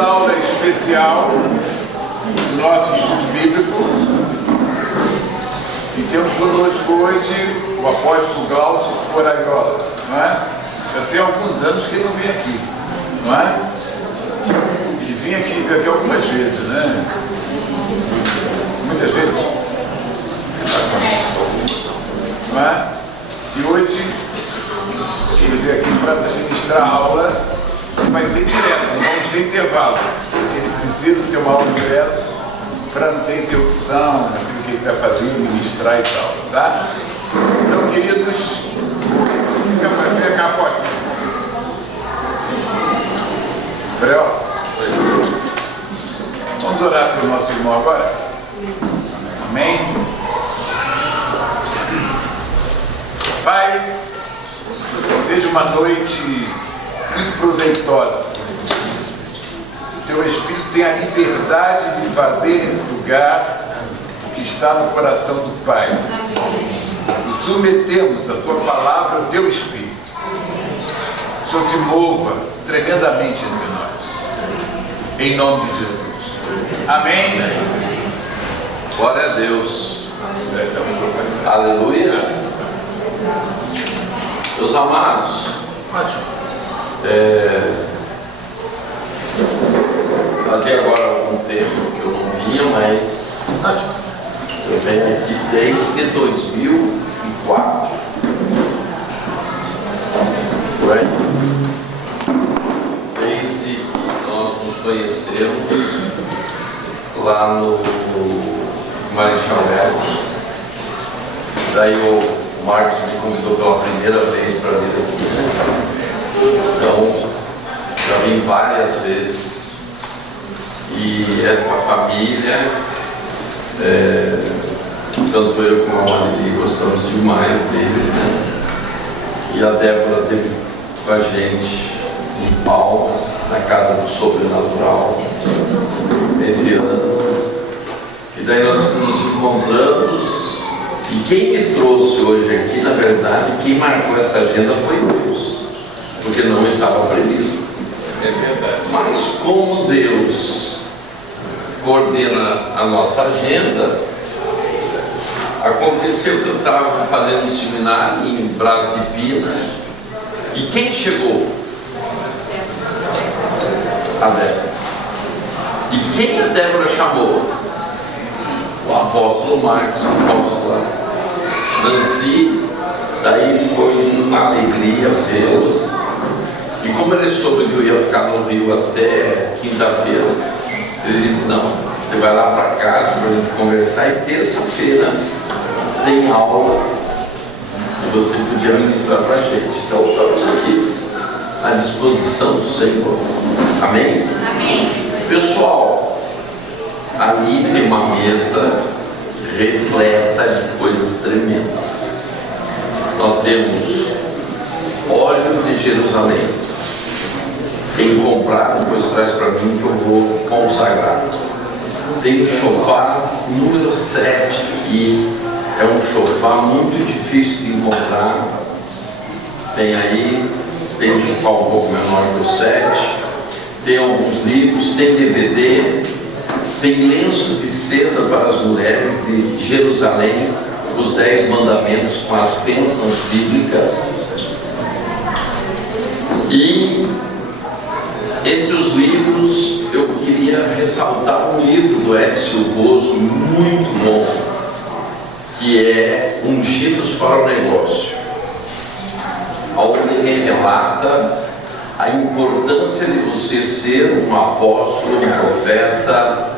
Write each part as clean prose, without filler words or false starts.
nossa aula especial do nosso estudo bíblico. E temos conosco hoje o apóstolo Glaucio Coraiola, não é? Já tem alguns anos que ele não vem aqui, não é? Ele veio aqui algumas vezes, né? Muitas vezes. Não é? E hoje ele veio aqui para ministrar a aula, que vai ser direto, não vamos ter intervalo. Ele precisa ter uma aula direta para não ter interrupção naquilo que ele está fazendo, ministrar e tal, tá? Então, queridos, vem cá, apóstolo. Gabriel, vamos orar pelo nosso irmão agora? Amém? Pai, seja uma noite muito proveitosa. O Teu Espírito tem a liberdade de fazer nesse lugar o que está no coração do Pai. Nos submetemos a Tua palavra ao Teu Espírito. O Senhor se mova tremendamente entre nós. Em nome de Jesus. Amém? Glória a Deus. Aleluia. Meus amados, fazia agora algum tempo que eu não vinha, mas eu venho aqui desde 2004. Desde que nós nos conhecemos lá no Marechal Neves. Daí o Marcos me convidou pela primeira vez para vir aqui. Então, já vim várias vezes. E esta família, tanto eu como a Maria, gostamos demais deles, né? E a Débora esteve com a gente em Palmas, na Casa do Sobrenatural, esse ano. E daí nós nos encontramos. E quem me trouxe hoje aqui, na verdade, quem marcou essa agenda foi Deus, porque não estava previsto. É verdade. Mas como Deus coordena a nossa agenda, aconteceu que eu estava fazendo um seminário em Brás de Pina, e quem chegou? A Débora. E quem a Débora chamou? O apóstolo Marcos, a apóstola Nancy. Daí foi uma alegria vê-los. E como ele soube que eu ia ficar no Rio até quinta-feira, ele disse: não, você vai lá para casa para a gente conversar, e terça-feira tem aula que você podia ministrar para a gente. Então estamos aqui à disposição do Senhor. Amém? Amém. Pessoal, ali tem uma mesa repleta de coisas tremendas. Nós temos óleo de Jerusalém. Quem comprar, depois traz para mim que eu vou consagrar. Tem o chofar número 7, e é um chofar muito difícil de encontrar. Tem aí, tem um chofar um pouco menor que o 7. Tem alguns livros, tem DVD, tem lenço de seda para as mulheres de Jerusalém, os 10 mandamentos com as bênçãos bíblicas. E entre os livros eu queria ressaltar um livro do Edson Roso muito bom, que é Ungidos para o Negócio, onde ele relata a importância de você ser um apóstolo, um profeta,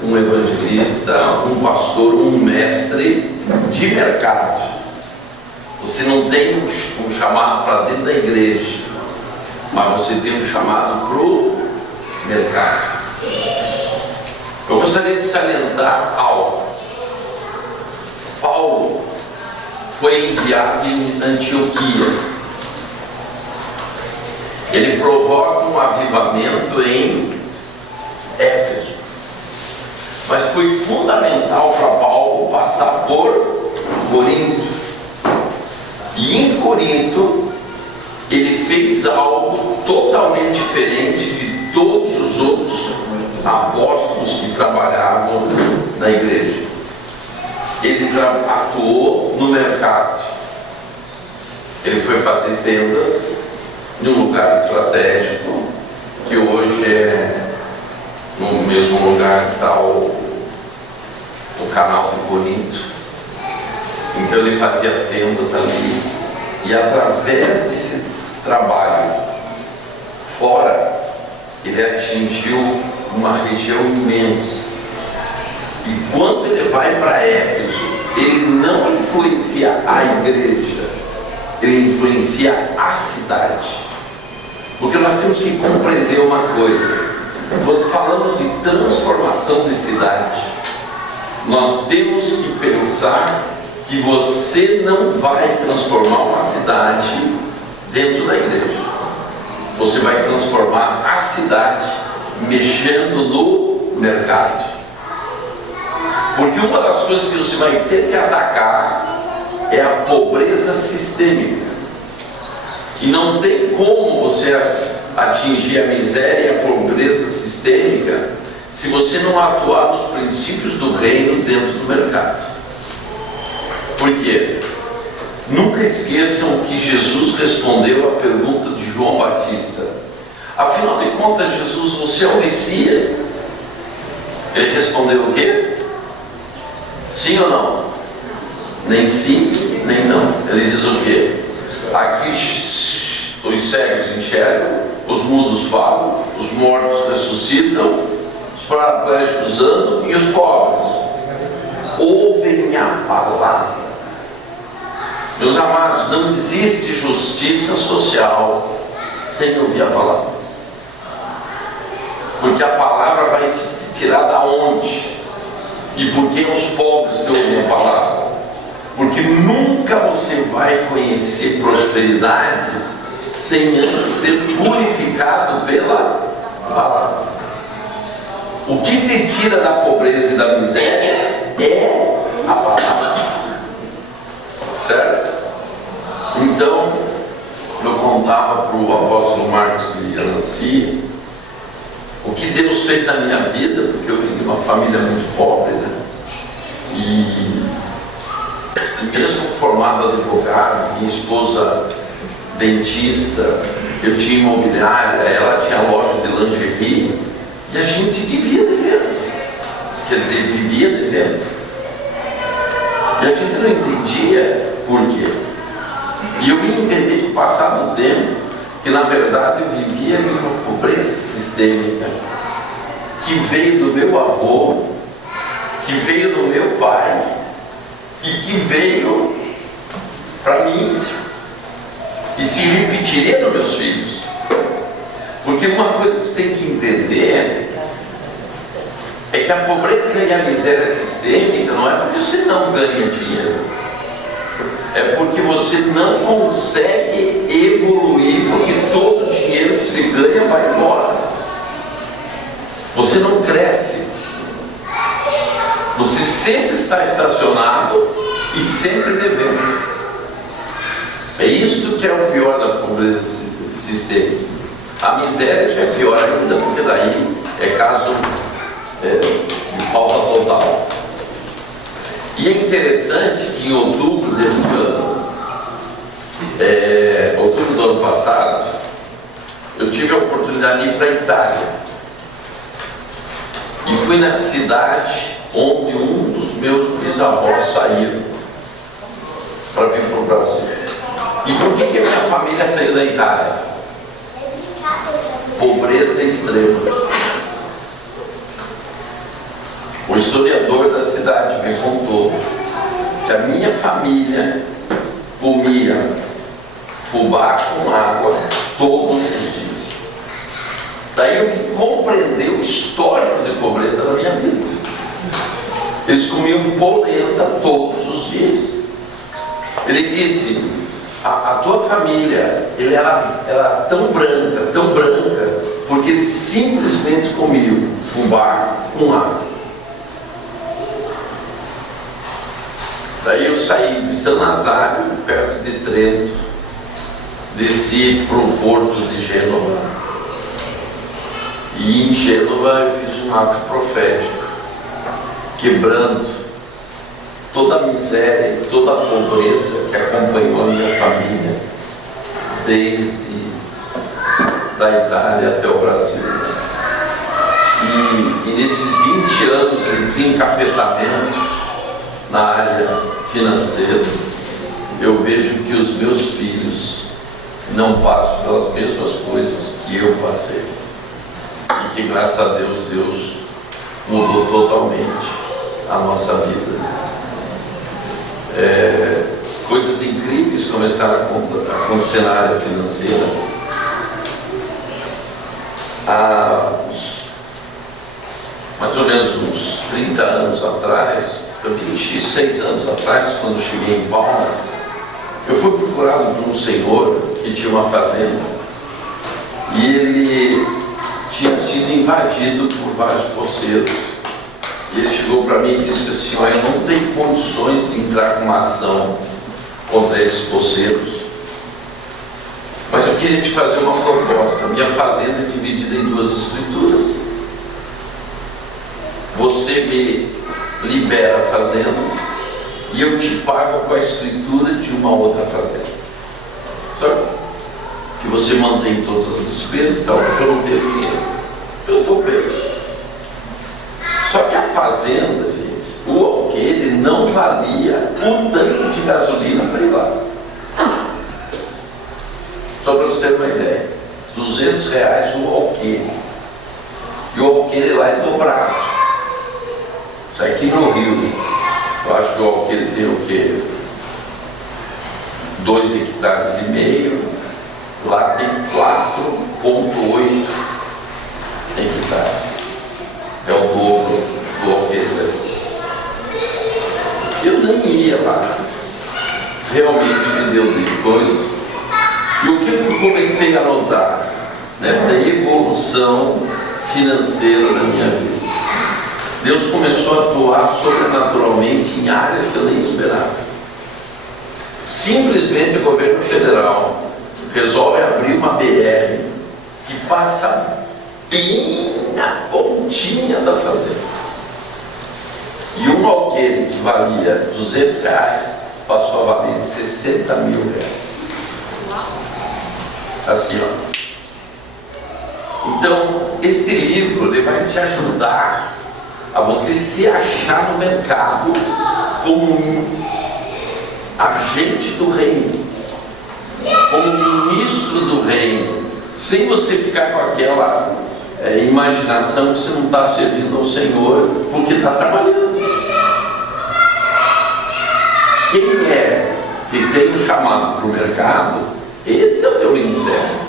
um evangelista, um pastor, um mestre de mercado. Você não tem um chamado para dentro da igreja, mas você tem um chamado para o mercado. Eu gostaria de salientar algo. Paulo foi enviado em Antioquia. Ele provoca um avivamento em Éfeso. Mas foi fundamental para Paulo passar por Corinto. E em Corinto, ele fez algo totalmente diferente de todos os outros apóstolos que trabalhavam na igreja. Ele atuou no mercado. Ele foi fazer tendas em um lugar estratégico, que hoje é no mesmo lugar que está o canal de Corinto. Então ele fazia tendas ali, e através desse trabalho fora, ele atingiu uma região imensa. E quando ele vai para Éfeso, ele não influencia a igreja, ele influencia a cidade. Porque nós temos que compreender uma coisa: quando falamos de transformação de cidade, nós temos que pensar que você não vai transformar uma cidade dentro da igreja. Você vai transformar a cidade mexendo no mercado. Porque uma das coisas que você vai ter que atacar é a pobreza sistêmica. E não tem como você atingir a miséria e a pobreza sistêmica se você não atuar nos princípios do reino dentro do mercado. Por quê? Nunca esqueçam que Jesus respondeu à pergunta de João Batista. Afinal de contas, Jesus, você é o Messias? Ele respondeu o quê? Sim ou não? Nem sim, nem não. Ele diz o quê? Aqui os cegos enxergam, os mudos falam, os mortos ressuscitam, os paraplégicos andam e os pobres ouvem a palavra. Meus amados, não existe justiça social sem ouvir a palavra. Porque a palavra vai te tirar da onde? E por que os pobres que ouvem a palavra? Porque nunca você vai conhecer prosperidade sem antes ser purificado pela palavra. O que te tira da pobreza e da miséria é a palavra. Certo? Então, eu contava para o apóstolo Marcos e a Nancy o que Deus fez na minha vida, porque eu vim de uma família muito pobre, né? E mesmo formado advogado, minha esposa dentista, eu tinha imobiliária, ela tinha loja de lingerie, e a gente vivia devendo. Quer dizer, vivia devendo. E a gente não entendia por quê. E eu vim entender com o passar do tempo que na verdade eu vivia em uma pobreza sistêmica que veio do meu avô, que veio do meu pai e que veio para mim e se repetiria nos meus filhos. Porque uma coisa que você tem que entender é que a pobreza e a miséria sistêmica não é porque você não ganha dinheiro, é porque você não consegue evoluir, porque todo o dinheiro que você ganha vai embora. Você não cresce. Você sempre está estacionado e sempre devendo. É isso que é o pior da pobreza sistêmica. A miséria já é pior ainda, porque daí é caso de falta total. E é interessante que em outubro deste ano, outubro do ano passado, eu tive a oportunidade de ir para a Itália. E fui na cidade onde um dos meus bisavós saíram para vir para o Brasil. E por que a minha família saiu da Itália? Pobreza extrema. O historiador da cidade me contou que a minha família comia fubá com água todos os dias. Daí eu vim compreender o histórico de pobreza da minha vida. Eles comiam polenta todos os dias. Ele disse: a tua família era tão branca, porque eles simplesmente comiam fubá com água. Daí eu saí de San Nazario, perto de Trento, desci para o porto de Gênova E em Gênova eu fiz um ato profético, quebrando toda a miséria, toda a pobreza que acompanhou a minha família, desde da Itália até o Brasil. E nesses 20 anos de desencapetamento na área financeira, eu vejo que os meus filhos não passam pelas mesmas coisas que eu passei. E que, graças a Deus, Deus mudou totalmente a nossa vida. Coisas incríveis começaram a acontecer na área financeira. Há mais ou menos uns 30 anos atrás, 26 anos atrás, quando eu cheguei em Palmas, eu fui procurado por um senhor que tinha uma fazenda e ele tinha sido invadido por vários poceiros. E ele chegou para mim e disse assim: olha, eu não tenho condições de entrar com uma ação contra esses poceiros, mas eu queria te fazer uma proposta. Minha fazenda é dividida em 2 escrituras. Você me libera a fazenda e eu te pago com a escritura de uma outra fazenda. Só que você mantém todas as despesas e tal, porque eu não tenho dinheiro. Eu estou bem. Só que a fazenda, gente, o alqueire não valia o tanque de gasolina para ir lá. Só para você ter uma ideia, R$200 o alqueire. E o alqueire lá é dobrado. Isso aqui no Rio, eu acho que o alqueire tem o quê? 2,5 hectares. Lá tem 4,8 hectares. É o dobro do alqueire. Eu nem ia lá. Realmente me deu de coisa. E o que eu comecei a notar nessa evolução financeira da minha vida? Deus começou a atuar sobrenaturalmente em áreas que eu nem esperava. Simplesmente o governo federal resolve abrir uma BR que passa bem na pontinha da fazenda. E um alqueire que valia R$200 passou a valer R$60 mil. Assim, ó. Então, este livro ele vai te ajudar a você se achar no mercado como um agente do reino, como ministro do reino, sem você ficar com aquela imaginação que você não está servindo ao Senhor porque está trabalhando. Quem é que tem um chamado para o mercado, esse é o teu ministério.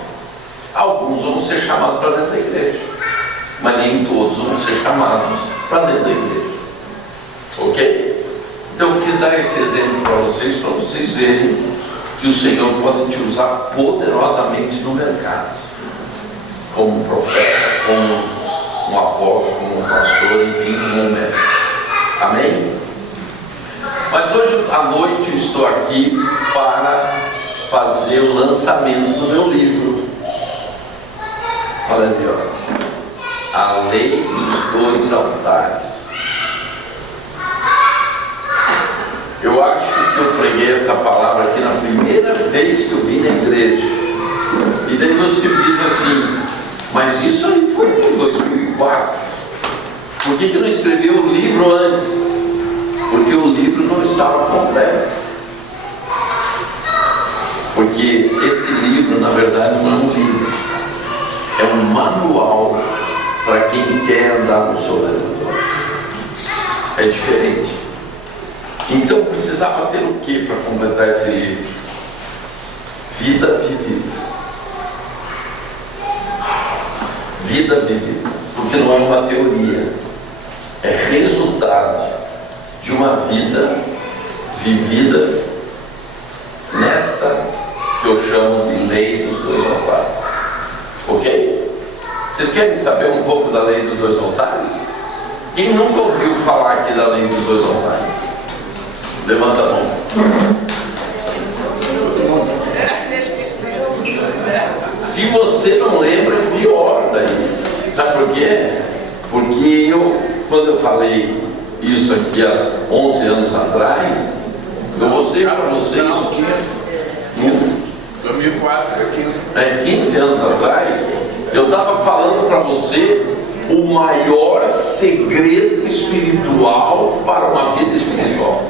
Alguns vão ser chamados para dentro da igreja, mas nem todos vão ser chamados para dentro da igreja. Ok? Então eu quis dar esse exemplo para vocês verem que o Senhor pode te usar poderosamente no mercado, como um profeta, como um apóstolo, como um pastor, enfim, como um mestre. Amém? Mas hoje à noite eu estou aqui para fazer o lançamento do meu livro. Olha ali, ó. A Lei dos 2 Altares. Eu acho que eu preguei essa palavra aqui na primeira vez que eu vim na igreja. E daí você diz assim: mas isso aí foi em 2004. Por que não escreveu o livro antes? Porque o livro não estava completo. Porque esse livro, na verdade, não é um livro, é um manual para quem quer andar no sobrenatural. É diferente. Então precisava ter o que para completar esse livro? Vida vivida. Vida vivida. Porque não é uma teoria, é resultado de uma vida vivida nesta que eu chamo de Lei dos 2 Altares. Ok? Vocês querem saber um pouco da Lei dos 2 Altares? Quem nunca ouviu falar aqui da Lei dos 2 Altares? Levanta a mão. Se você não lembra, é pior daí. Sabe por por quê? Porque quando eu falei isso aqui há 11 anos atrás, eu mostrei para vocês Não, o que 2004, 15 anos atrás, eu estava falando para você o maior segredo espiritual para uma vida espiritual.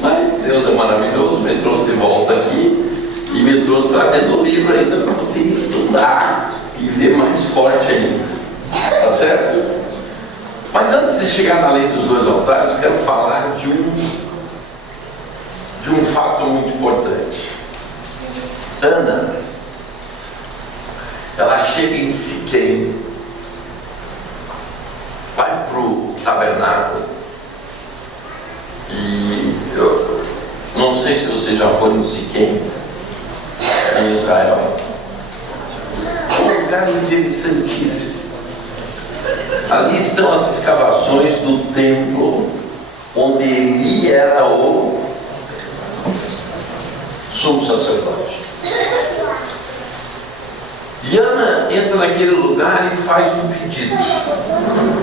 Mas Deus é maravilhoso, me trouxe de volta aqui e me trouxe trazendo o livro ainda para você estudar e ver mais forte ainda. Tá certo? Mas antes de chegar na lei dos dois altares, eu quero falar de um fato muito importante. Ana, ela chega em Siquém, vai para o tabernáculo, e eu não sei se você já foi em Siquém, em Israel. É um lugar interessantíssimo. Ali estão as escavações do templo onde Eli era o sumo sacerdote. E Ana entra naquele lugar e faz um pedido.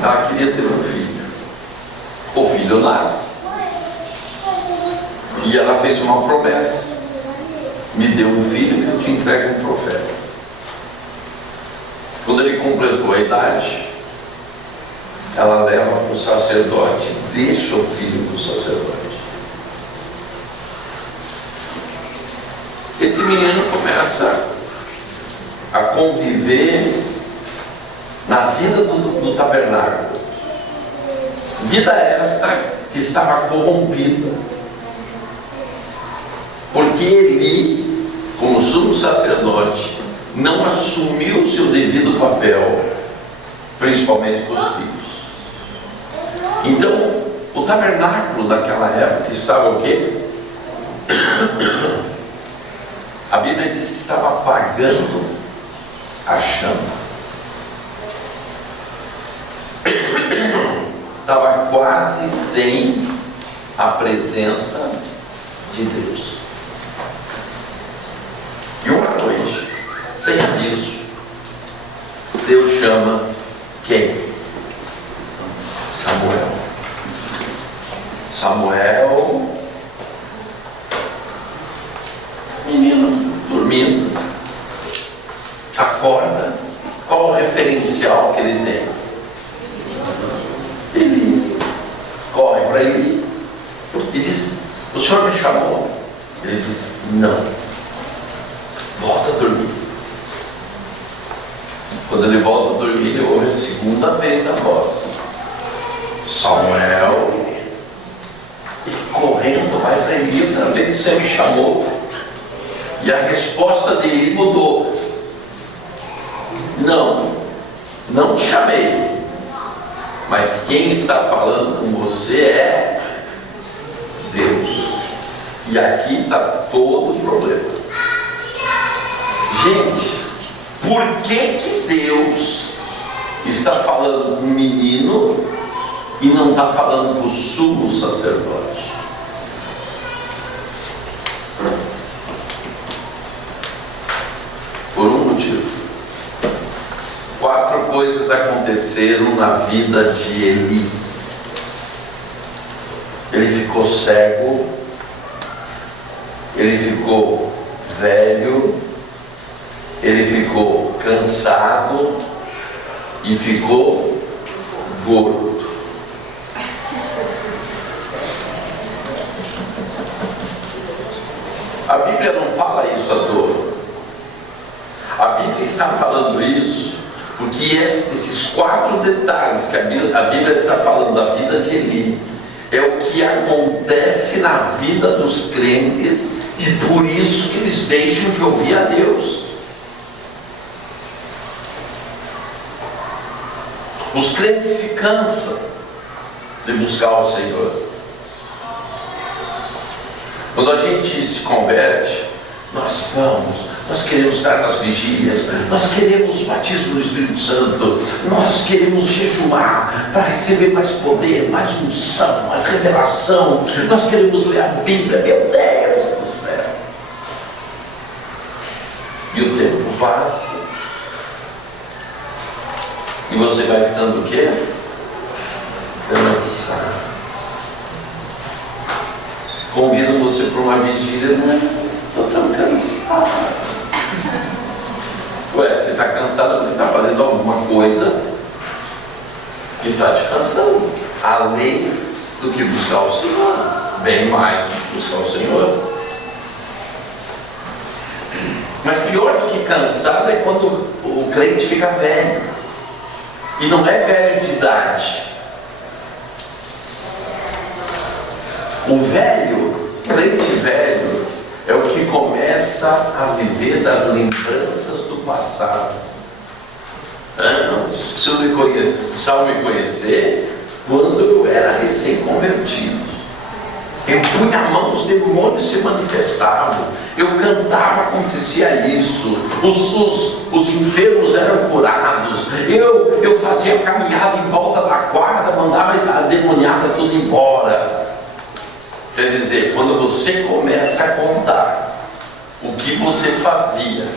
Ela queria ter um filho. O filho nasce. E ela fez uma promessa: me dê um filho que eu te entrego um profeta. Quando ele completou a idade, ela leva para o sacerdote, deixa o filho para o sacerdote. Este menino começa a conviver na vida do tabernáculo. Vida esta que estava corrompida, porque Eli, como sumo sacerdote, não assumiu o seu devido papel, principalmente com os filhos. Então, o tabernáculo daquela época estava o quê? A Bíblia diz que estava apagando a chama. Estava quase sem a presença de Deus. E uma noite, sem aviso, Deus chama quem? Samuel, menino dormindo, acorda. Qual o referencial que ele tem? Ele corre para ele e diz: o senhor me chamou? Ele diz: não, volta a dormir. Quando ele volta a dormir, ele ouve a segunda vez a voz: Samuel. E correndo vai para ele outra vez: você me chamou? E a resposta dele mudou: não te chamei, mas quem está falando com você é Deus. E aqui está todo o problema. Gente, por que Deus está falando com um menino e não está falando com o sumo sacerdote? Por um motivo. 4 coisas aconteceram na vida de Eli. Ele ficou cego, ele ficou velho, ele ficou cansado e ficou gordo. A Bíblia não fala isso à toa. A Bíblia está falando isso porque esses 4 detalhes que a Bíblia está falando da vida de Eli é o que acontece na vida dos crentes, e por isso que eles deixam de ouvir a Deus. Os crentes se cansam de buscar o Senhor. Quando a gente se converte, nós queremos estar nas vigílias, nós queremos batismo no Espírito Santo, nós queremos jejuar para receber mais poder, mais unção, mais revelação, nós queremos ler a Bíblia. Meu Deus do céu! E o tempo passa E você vai ficando o quê? Cansado. Convidam você para uma vigília, né? Estou tão cansado. Ué, você está cansado porque está fazendo alguma coisa que está te cansando. Além do que buscar o Senhor. Bem mais do que buscar o Senhor. Mas pior do que cansado é quando o crente fica velho. E não é velho de idade. O crente velho, é o que começa a viver das lembranças do passado. Não, precisava me conhecer quando eu era recém-convertido. Eu punha a mão, os demônios se manifestavam. Eu cantava, acontecia isso. Os enfermos eram curados. Eu fazia caminhada em volta da quadra, mandava a demoniada tudo embora. Quer dizer, quando você começa a contar o que você fazia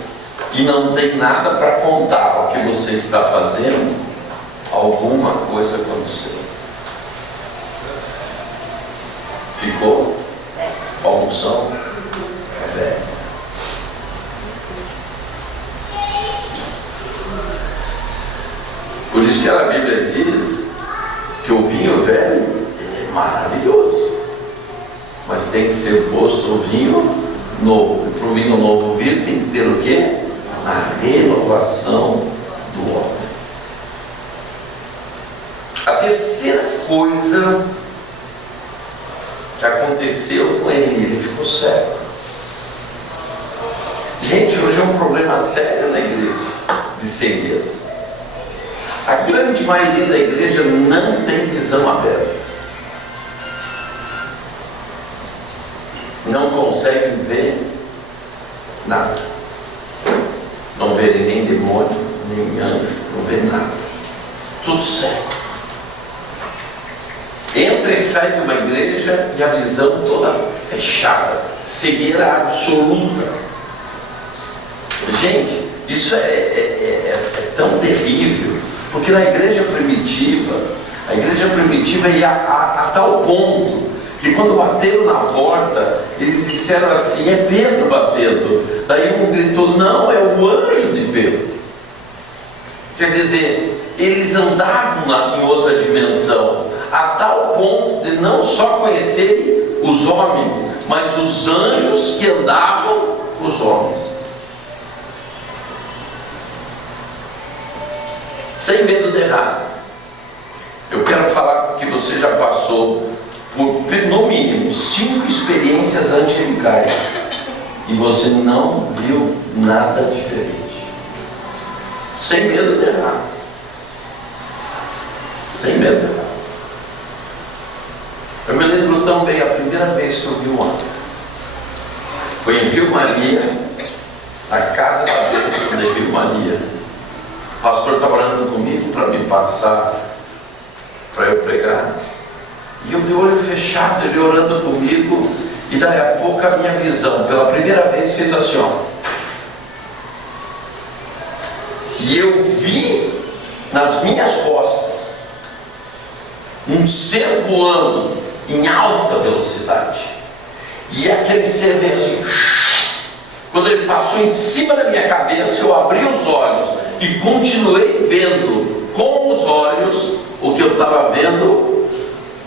e não tem nada para contar o que você está fazendo, alguma coisa aconteceu. Ficou? Qual unção? Velho. Por isso que a Bíblia diz que o vinho velho ele é maravilhoso, mas tem que ser posto o vinho novo. Para o vinho novo vir tem que ter o quê? A renovação do homem. A terceira coisa que aconteceu com ele ficou cego. Gente, hoje é um problema sério na igreja de cegueira. A grande maioria da igreja não tem visão aberta. Não conseguem ver nada. Não verem nem demônio, nem anjo, não verem nada. Tudo cego. Entra e sai de uma igreja e a visão toda fechada, cegueira absoluta. Gente, isso é tão terrível, porque na igreja primitiva, a igreja primitiva ia a tal ponto que quando bateram na porta, eles disseram assim: é Pedro batendo. Daí um gritou: não, é o anjo de Pedro. Quer dizer, eles andavam em outra dimensão, a tal ponto de não só conhecerem os homens, mas os anjos que andavam com os homens. Sem medo de errar. Eu quero falar que você já passou por, no mínimo, 5 experiências angelicais e você não viu nada diferente. Sem medo de errar. Sem medo de errar. Eu me lembro tão bem a primeira vez que eu vi um anjo. Foi em Rio Maria, na casa da bênção de Rio Maria. O pastor estava orando comigo para me passar, para eu pregar. E eu de olho fechado, ele orando comigo, e daí a pouco a minha visão, pela primeira vez, fez assim, ó. E eu vi nas minhas costas um ser voando em alta velocidade. E aquele ser veio assim. Quando ele passou em cima da minha cabeça, eu abri os olhos e continuei vendo com os olhos o que eu estava vendo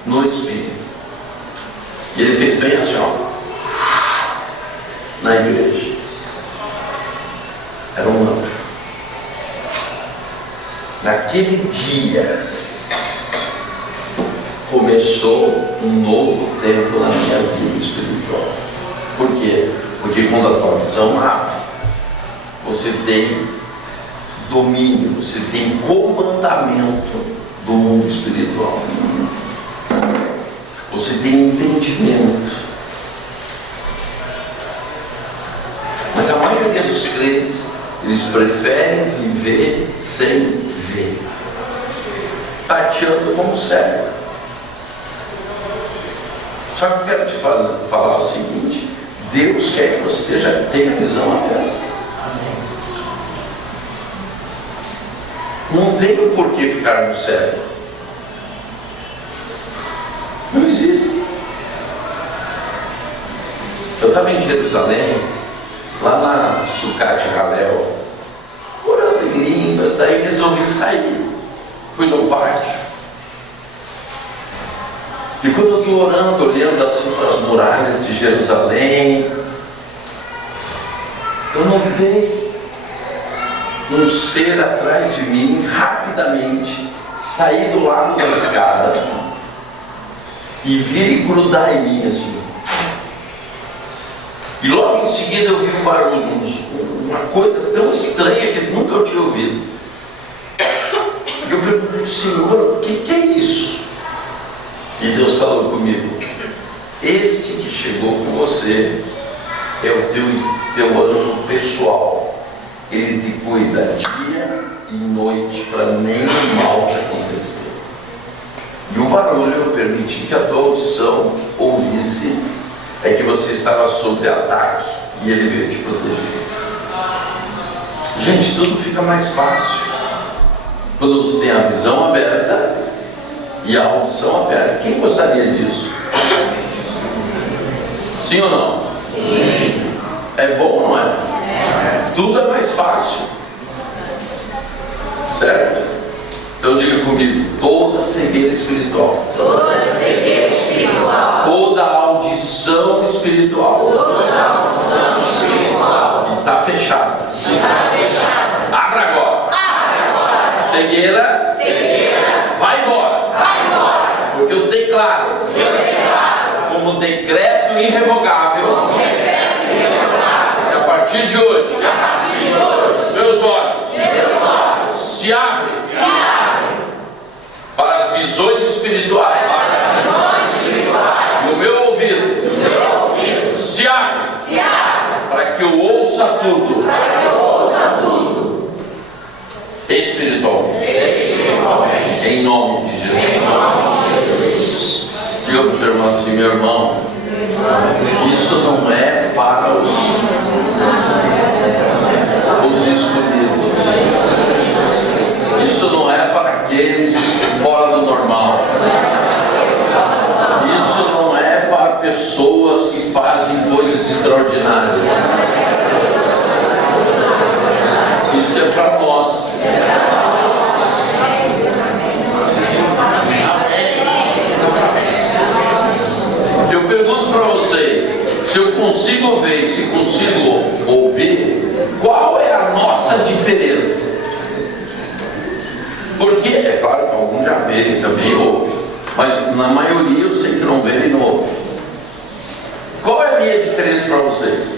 no Espírito. E ele fez bem assim, ó, na igreja. Era um anjo. Naquele dia começou um novo tempo na minha vida espiritual. Por quê? Porque quando a tua visão abre, você tem domínio, você tem comandamento do mundo espiritual. Você tem entendimento. Mas a maioria dos crentes, eles preferem viver sem ver, tateando como cego. Só que eu quero te falar o seguinte: Deus quer que você tenha visão aberta. Não tem por que que ficar no céu. Não existe. Eu estava em Jerusalém, lá na Sucat Halel, orando em línguas, daí resolvi sair. Fui no pátio. E quando eu estou orando, olhando assim para as muralhas de Jerusalém, eu notei um ser atrás de mim, rapidamente, sair do lado da escada e vir e grudar em mim assim. E logo em seguida eu vi um barulho, uma coisa tão estranha que nunca eu tinha ouvido. E eu perguntei, Senhor, o que é isso? E Deus falou comigo, este que chegou com você é o teu anjo pessoal. Ele te cuida dia e noite para nenhum mal te acontecer. E o barulho eu permiti que a tua audição ouvisse, é que você estava sob ataque e ele veio te proteger. Gente, tudo fica mais fácil quando você tem a visão aberta e a audição aberta. Quem gostaria disso? Sim ou não? Sim. É bom ou não é? Tudo é mais fácil. Certo? Então diga comigo, toda cegueira espiritual. Toda cegueira espiritual. Toda audição espiritual. Toda audição espiritual. Está fechada. Está fechada. Abra agora. Abra agora. Cegueira. Cegueira. Vai embora. Vai embora. Porque eu declaro. Como decreto irrevogável. Como decreto irrevogável. E a partir de hoje. Meus olhos. Se abrem. Para as visões espirituais. No meu ouvido. Se abre. Para que eu ouça tudo. Espiritualmente. Em nome de Jesus. Diga para o teu irmão assim, meu irmão, isso não é para os escolhidos. Isso não é para aqueles fora do normal. Isso não é para pessoas que fazem coisas extraordinárias. Isso é para nós. Eu pergunto para vocês, se eu consigo ver, se consigo ouvir, qual é a nossa diferença? Porque, é claro que alguns já verem também ouvem, mas na maioria eu sei que não verem e não ouvem. Qual é a minha diferença para vocês?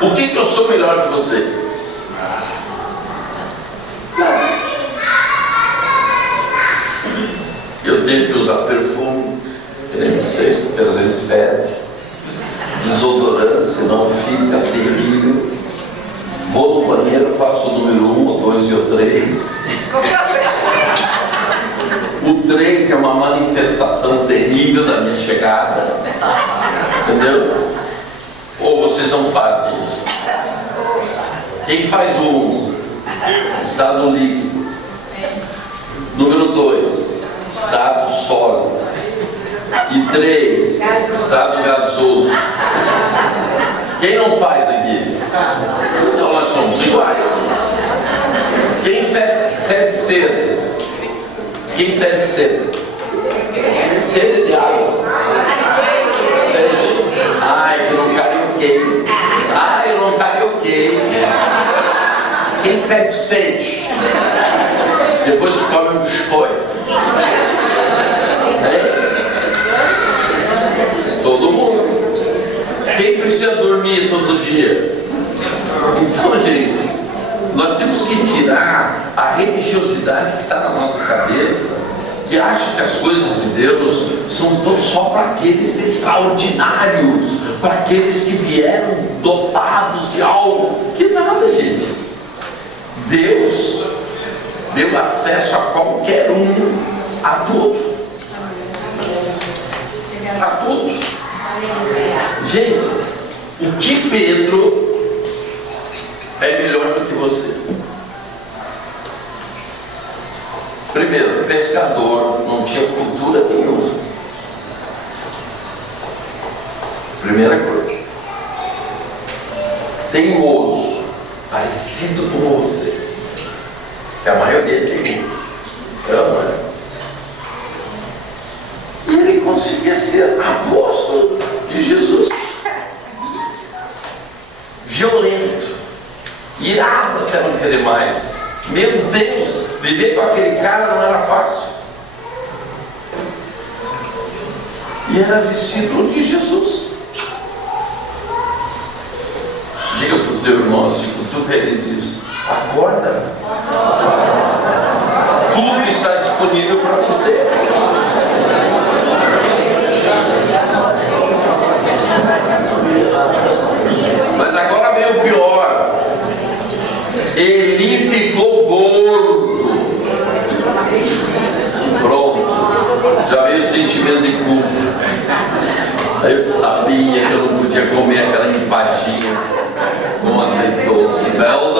O que eu sou melhor que vocês? Eu tenho que usar perfume, que nem vocês, porque às vezes fede, desodorante, senão fica terrível. Vou no banheiro, faço o número 1, o 2 e o 3. O 3 é uma manifestação terrível da minha chegada. Entendeu? Ou vocês não fazem isso? Quem faz o 1? Estado líquido. Número 2, estado sólido. E 3, estado gasoso. Quem não faz aqui? Então nós somos iguais. Quem sede cedo? Quem sede cedo? Sede de água. Sede. Ai, eu não carioquei. Ai, eu não carioquei. Quem sede? Depois que come um biscoito. Todo mundo. Quem precisa dormir todo dia? Então, gente, nós temos que tirar a religiosidade que está na nossa cabeça, que acha que as coisas de Deus são só para aqueles extraordinários, para aqueles que vieram dotados de algo. Que nada, gente. Deus deu acesso a qualquer um, a tudo. A tudo. Gente, o que Pedro é melhor do que você? pescador, não tinha cultura nenhuma. Primeira coisa. Teimoso, parecido com você. Que a maioria é teimoso. E ele conseguia ser apóstolo de Jesus. Violento, irado até não querer mais. Meu Deus, viver com aquele cara não era fácil. E era discípulo de Jesus. Diga para o teu irmão assim, cutuca ele e diz: acorda. Tudo está disponível para você. Mas agora vem o pior. Ele ficou gordo. Pronto. Já veio o sentimento de culpa. Eu sabia que eu não podia comer aquela empadinha com azeitona. Então,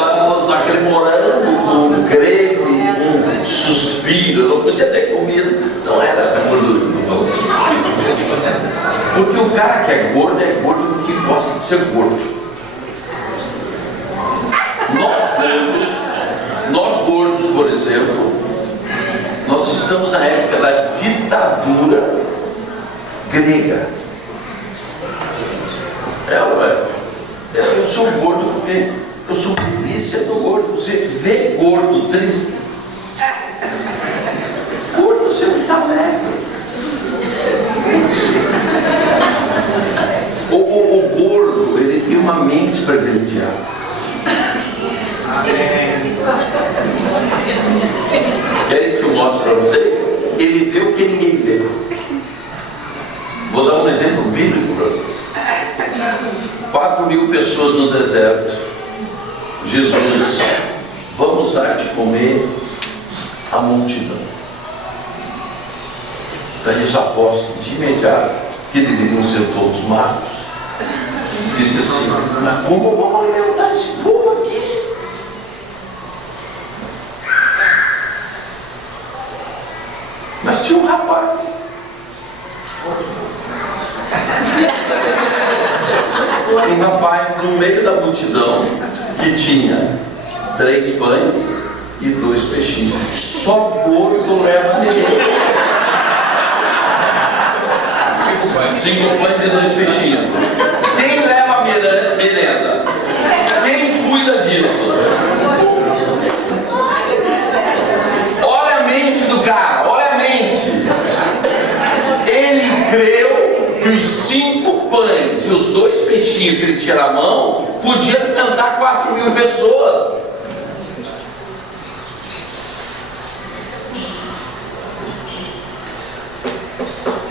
daquele morango, um creme, um suspiro. Eu não podia ter comido. Não era essa gordura que eu fazia. Porque o cara que é gordo porque gosta de ser gordo. Nós gordos, por exemplo, nós estamos na época da ditadura grega. Eu sou gordo porque eu sou feliz sendo gordo. Você vê gordo triste. Gordo você não está alegre. O gordo, ele tem uma mente privilegiada. Querem que eu mostre para vocês? Ele vê o que ninguém vê. Vou dar um exemplo bíblico para vocês. 4.000 pessoas no deserto. Jesus, vamos dar de comer a multidão. Daí os apóstolos, de imediato, que deveriam ser todos magos, disse assim: mas como vamos alimentar esse povo aqui? Mas tinha um rapaz. Um rapaz no meio da multidão que tinha 3 pães e 2 peixinhos. Só gordo leva nele. 5 pães e 2 peixinhos. Quem leva a merenda? Quem cuida disso? Olha a mente do cara, olha a mente. Ele creu que os 5 pães e os 2 peixinhos que ele tinha na mão podiam alimentar 4.000 pessoas.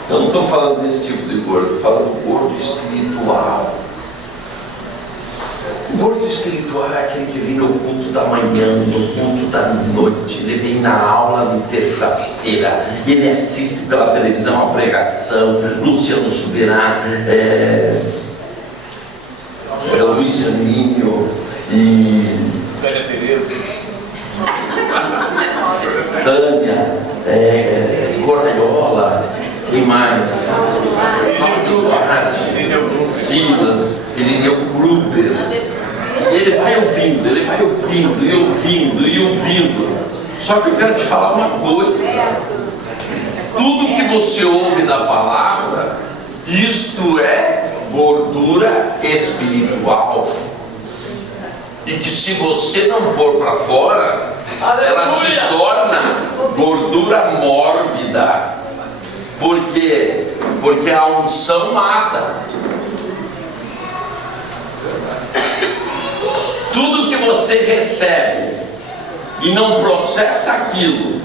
Eu não estou falando desse tipo de gordo, estou falando do gordo espiritual. O gordo espiritual é aquele que vem no culto da manhã, no culto da noite. Ele vem na aula de terça-feira, ele assiste pela televisão a pregação, Luciano Subirá, Luiz Aninho e Tânia Tereza, Tânia, Corraiola, e mais Paulo Duarte, Silas, Irineu Gruber. Ele vai ouvindo e ouvindo e ouvindo. Só que eu quero te falar uma coisa: tudo que você ouve da palavra, isto é gordura espiritual. E que se você não pôr para fora, ela se torna gordura mórbida. Por quê? Porque a unção mata. Tudo que você recebe e não processa aquilo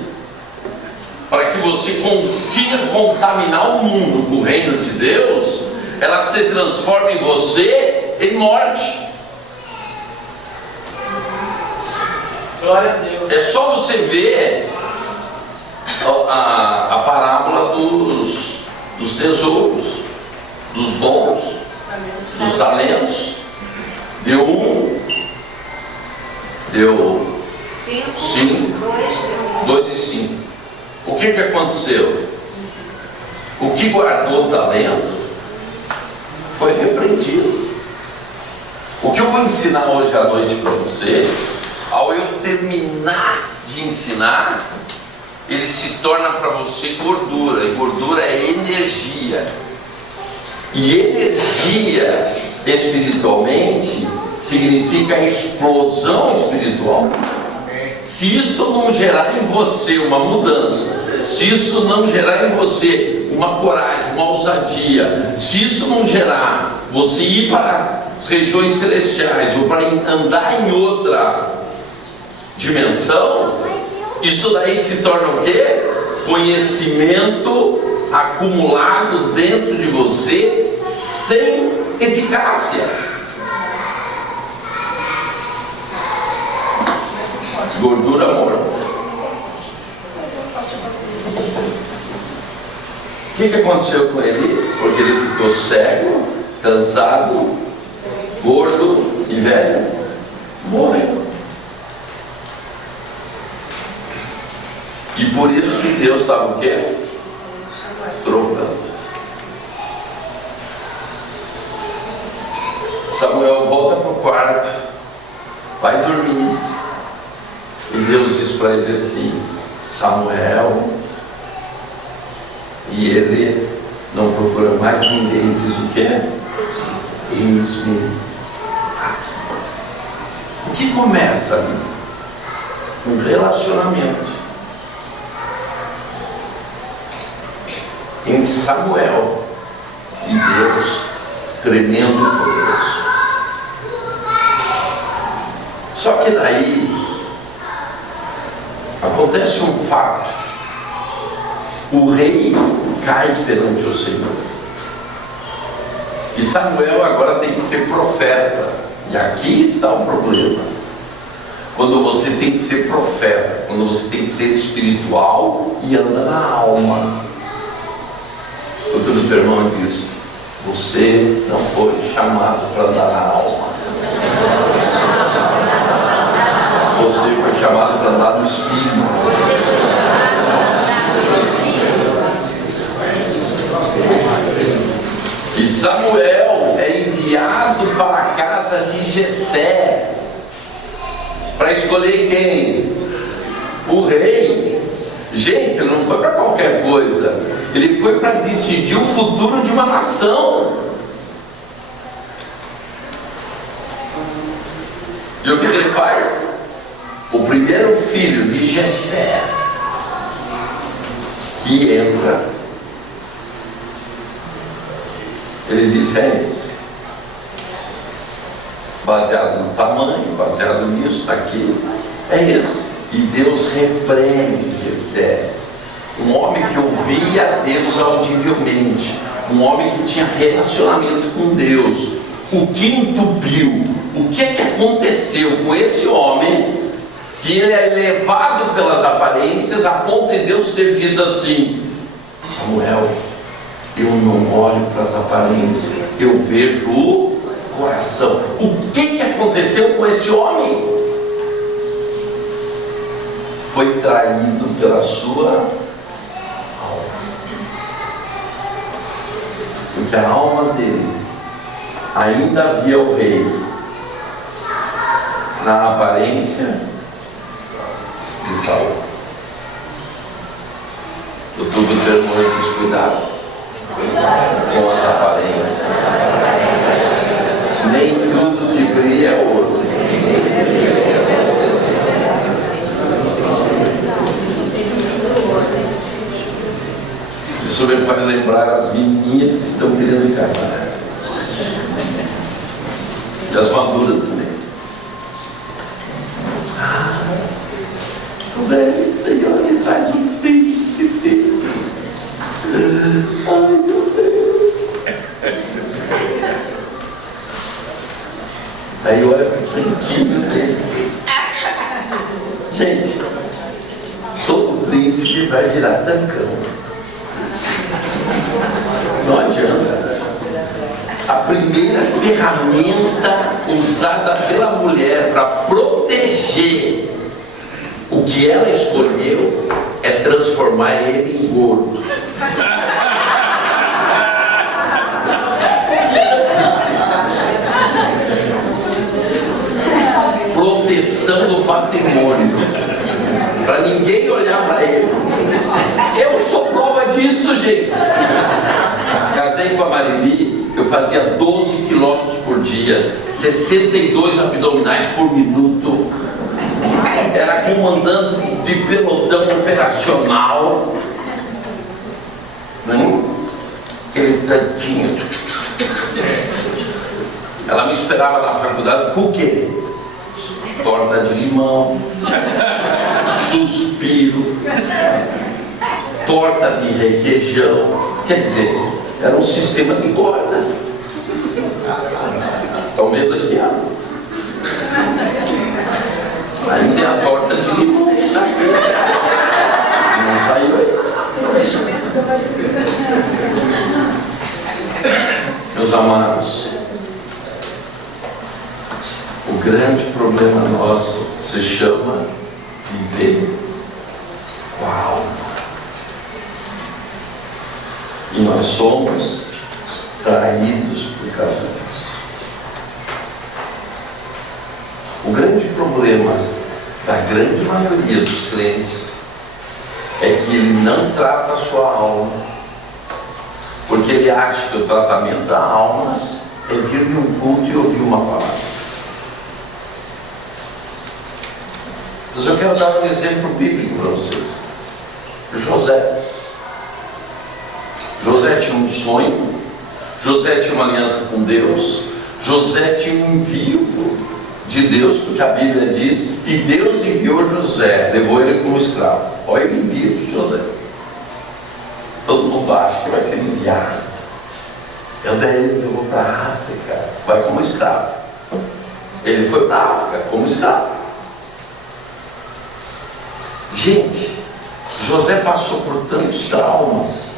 para que você consiga contaminar o mundo com o reino de Deus, ela se transforma em você em morte. Glória a Deus. É só você ver a parábola dos tesouros, dos dons, dos talentos. Deu 1, deu 5, 2 e 5. O que aconteceu? O que guardou o talento foi repreendido. O que eu vou ensinar hoje à noite para você, ao eu terminar de ensinar, ele se torna para você gordura, e gordura é energia. E energia espiritualmente significa explosão espiritual. Se isso não gerar em você uma mudança, se isso não gerar em você uma coragem, uma ousadia, se isso não gerar você ir para as regiões celestiais ou para andar em outra dimensão, isso daí se torna o quê? Conhecimento acumulado dentro de você sem eficácia. Gordura morta. O que aconteceu com ele? Porque ele ficou cego, cansado, gordo e velho. Morreu. E por isso que Deus estava o quê? Trocando. Samuel volta para o quarto, vai dormir. E Deus diz para ele assim: Samuel. E ele não procura mais ninguém, diz o quê? Eis-me aqui. O que começa ali? Um relacionamento entre Samuel e Deus, tremendo e poderoso. Só que daí acontece um fato. O rei cai perante o Senhor. E Samuel agora tem que ser profeta. E aqui está o problema. Quando você tem que ser profeta, quando você tem que ser espiritual e anda na alma. O teu irmão diz: você não foi chamado para andar na alma. Você foi chamado para andar no espírito. E Samuel é enviado para a casa de Jessé para escolher quem? O rei. Gente, ele não foi para qualquer coisa. Ele foi para decidir o futuro de uma nação. E o que ele faz? O primeiro filho de Jessé que entra, ele disse: é isso. Baseado no tamanho, baseado nisso, está aqui, é isso. E Deus repreende Jessé, um homem que ouvia Deus audivelmente, um homem que tinha relacionamento com Deus. O que entupiu? O que é que aconteceu com esse homem, que ele é levado pelas aparências, a ponto de Deus ter dito assim: Samuel, eu não olho para as aparências, eu vejo o coração. O que aconteceu com esse homem? Foi traído pela sua alma. Porque a alma dele ainda via o rei na aparência de Saul. Eu tudo ter muito cuidado com as aparências. Nem tudo que brilha é ouro. Isso me faz lembrar as menininhas que estão querendo casar. E as maduras também. Velho, Senhor, me traz um príncipe. Ai, meu Senhor. Aí olha para o cantinho dele. Gente, todo príncipe vai virar zancão. Não adianta. A primeira ferramenta usada pela mulher para proteger o que ela escolheu é transformar transformar ele em gordo. Proteção do patrimônio, para ninguém olhar para ele. Eu sou prova disso, gente. Casei com a Marili, eu fazia 12 quilômetros por dia, 62 abdominais por minuto. Era comandante de pelotão operacional, né? Aquele tanquinho. Ela me esperava na faculdade com o quê? Torta de limão, suspiro, torta de requeijão. Quer dizer, era um sistema de corda. Estão vendo aqui, ó? Aí tem a torta de limão. Não saiu aí. Meus amados, o grande problema nosso se chama viver com a alma. E nós somos traídos por causa disso. O grande problema da grande maioria dos crentes é que ele não trata a sua alma, porque ele acha que o tratamento da alma é vir num culto e ouvir uma palavra. Mas eu quero dar um exemplo bíblico para vocês. José tinha um sonho, José tinha uma aliança com Deus, José tinha um envio de Deus, porque a Bíblia diz, e Deus enviou José, levou ele como escravo. Olha o envio de José. Todo mundo acha que vai ser enviado. Meu Deus, eu vou para a África, vai como escravo. Ele foi para a África como escravo. Gente, José passou por tantos traumas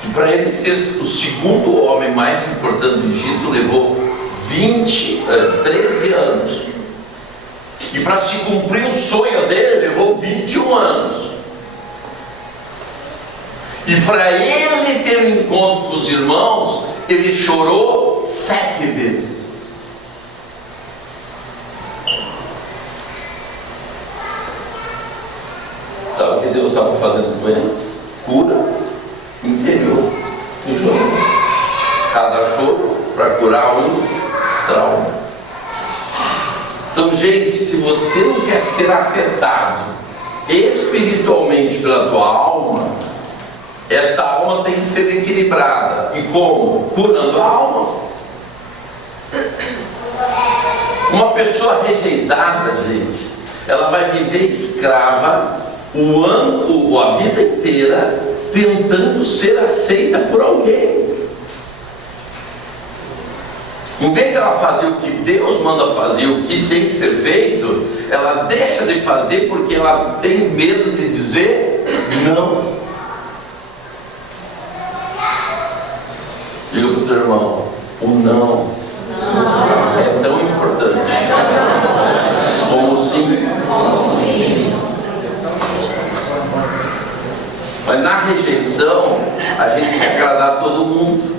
que para ele ser o segundo homem mais importante do Egito levou 13 anos. E para se cumprir o sonho dele levou 21 anos. E para ele ter um encontro com os irmãos, ele chorou 7 vezes. Sabe o que Deus estava fazendo com ele? Cura interior do José. Cada choro para curar um trauma. Então, gente, se você não quer ser afetado espiritualmente pela tua alma, esta alma tem que ser equilibrada. E como? Curando a alma. Uma pessoa rejeitada, gente, ela vai viver escrava a vida inteira, tentando ser aceita por alguém. Em vez de ela fazer o que Deus manda fazer, o que tem que ser feito, ela deixa de fazer porque ela tem medo de dizer não. Diga para o teu irmão, o não é tão importante como o sim. Mas na rejeição, a gente quer agradar todo mundo.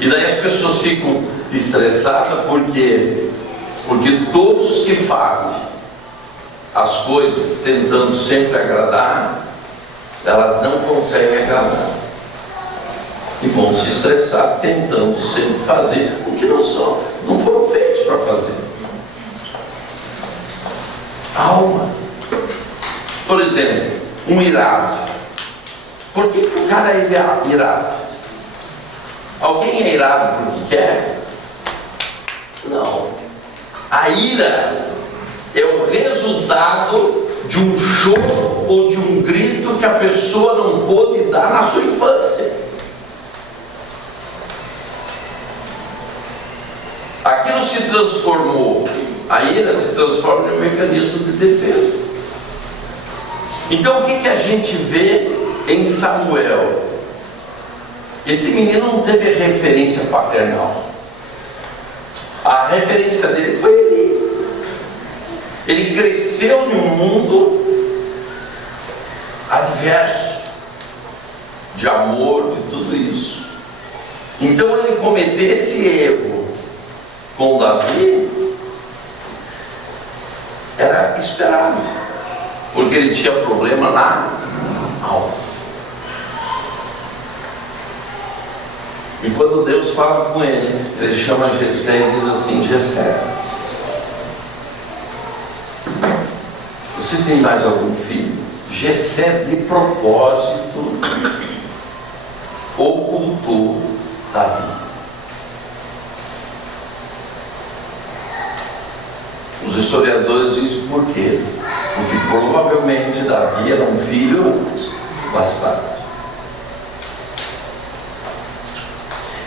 E daí as pessoas ficam estressadas porque todos os que fazem as coisas tentando sempre agradar, elas não conseguem agradar. E vão se estressar tentando sempre fazer o que não foram feitos para fazer. Alma. Por exemplo, um irado. Por que o cara é irado? Alguém é irado porque quer? Não. A ira é o resultado de um choro ou de um grito que a pessoa não pôde dar na sua infância. Aquilo se transformou, a ira se transforma em um mecanismo de defesa. Então o que a gente vê em Samuel? Este menino não teve referência paternal. A referência dele foi Eli. Ele cresceu em um mundo averso de amor, de tudo isso. Então ele cometer esse erro com Davi era esperado, porque ele tinha problema na alma. E quando Deus fala com ele, ele chama Jessé e diz assim: Jessé, você tem mais algum filho? Jessé, de propósito, ocultou Davi. Os historiadores dizem por quê? Porque provavelmente Davi era um filho bastardo.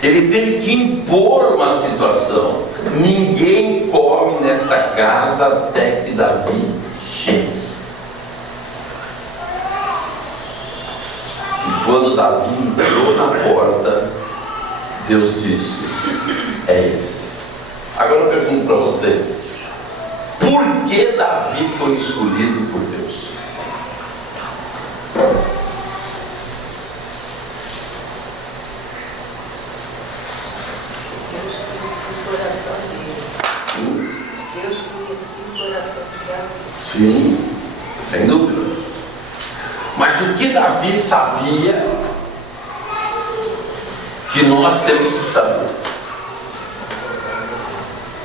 Ele teve que impor uma situação: ninguém come nesta casa até que Davi chegue. E quando Davi entrou na porta, Deus disse: é esse. Agora eu pergunto para vocês: por que Davi foi escolhido por Deus? Deus conhecia o coração de Davi. Sim, sem dúvida. Mas o que Davi sabia, que nós temos que saber,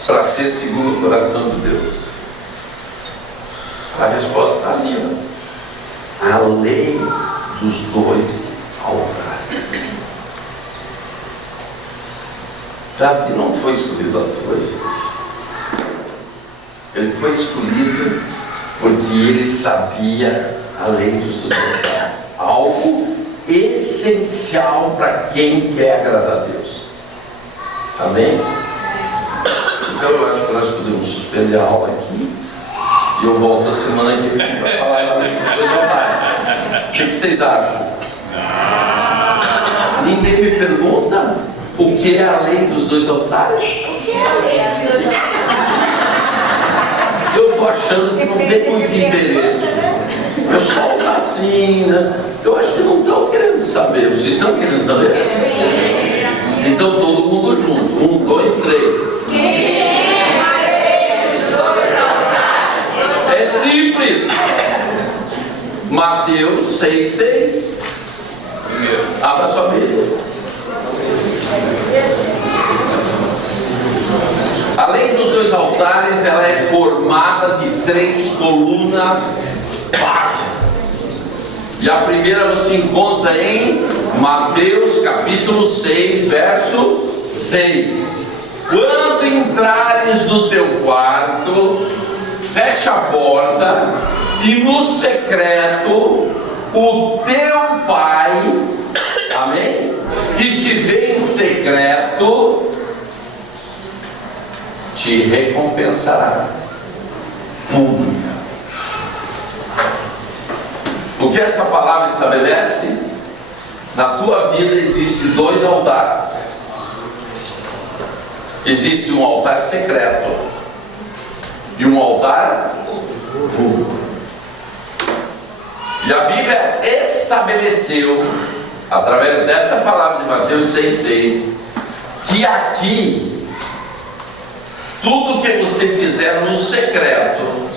para ser segundo o coração de Deus? A resposta está ali, ó. A lei dos dois altares. Davi não foi escolhido à toa, gente. Ele foi escolhido porque ele sabia a lei dos dois altares. Algo essencial para quem quer agradar a Deus. Amém? Então eu acho que nós podemos suspender a aula aqui e eu volto a semana que vem para falar da lei dos dois altares. O que vocês acham? Ninguém me pergunta o que é a lei dos dois altares? O que é a lei dos dois altares? Eu estou achando que não tem muito interesse. O pessoal está assim, né? Eu acho que não estão querendo saber. Vocês estão querendo saber? Sim. Então todo mundo junto. 1, 2, 3. Sim. A lei dos dois altares. É simples. Mateus 6,6. Abra sua Bíblia. A lei dos dois altares, ela é formada de 3 colunas básicas. E a primeira você encontra em Mateus capítulo 6, verso 6. Quando entrares no teu quarto, fecha a porta, e no secreto o teu Pai, amém, que te vê em secreto, te recompensará publicamente. O que esta palavra estabelece? Na tua vida existem 2 altares. Existe um altar secreto e um altar público. E a Bíblia estabeleceu, através desta palavra de Mateus 6,6, que aqui tudo que você fizer no secreto,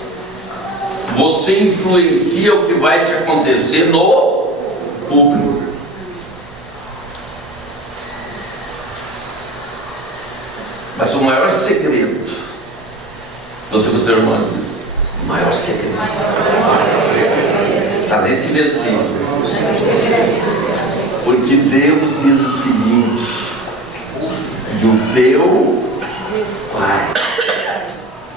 você influencia o que vai te acontecer no público. Mas o maior segredo, do que o teu irmão diz, o maior segredo está nesse versículo. Porque Deus diz o seguinte: do teu Pai.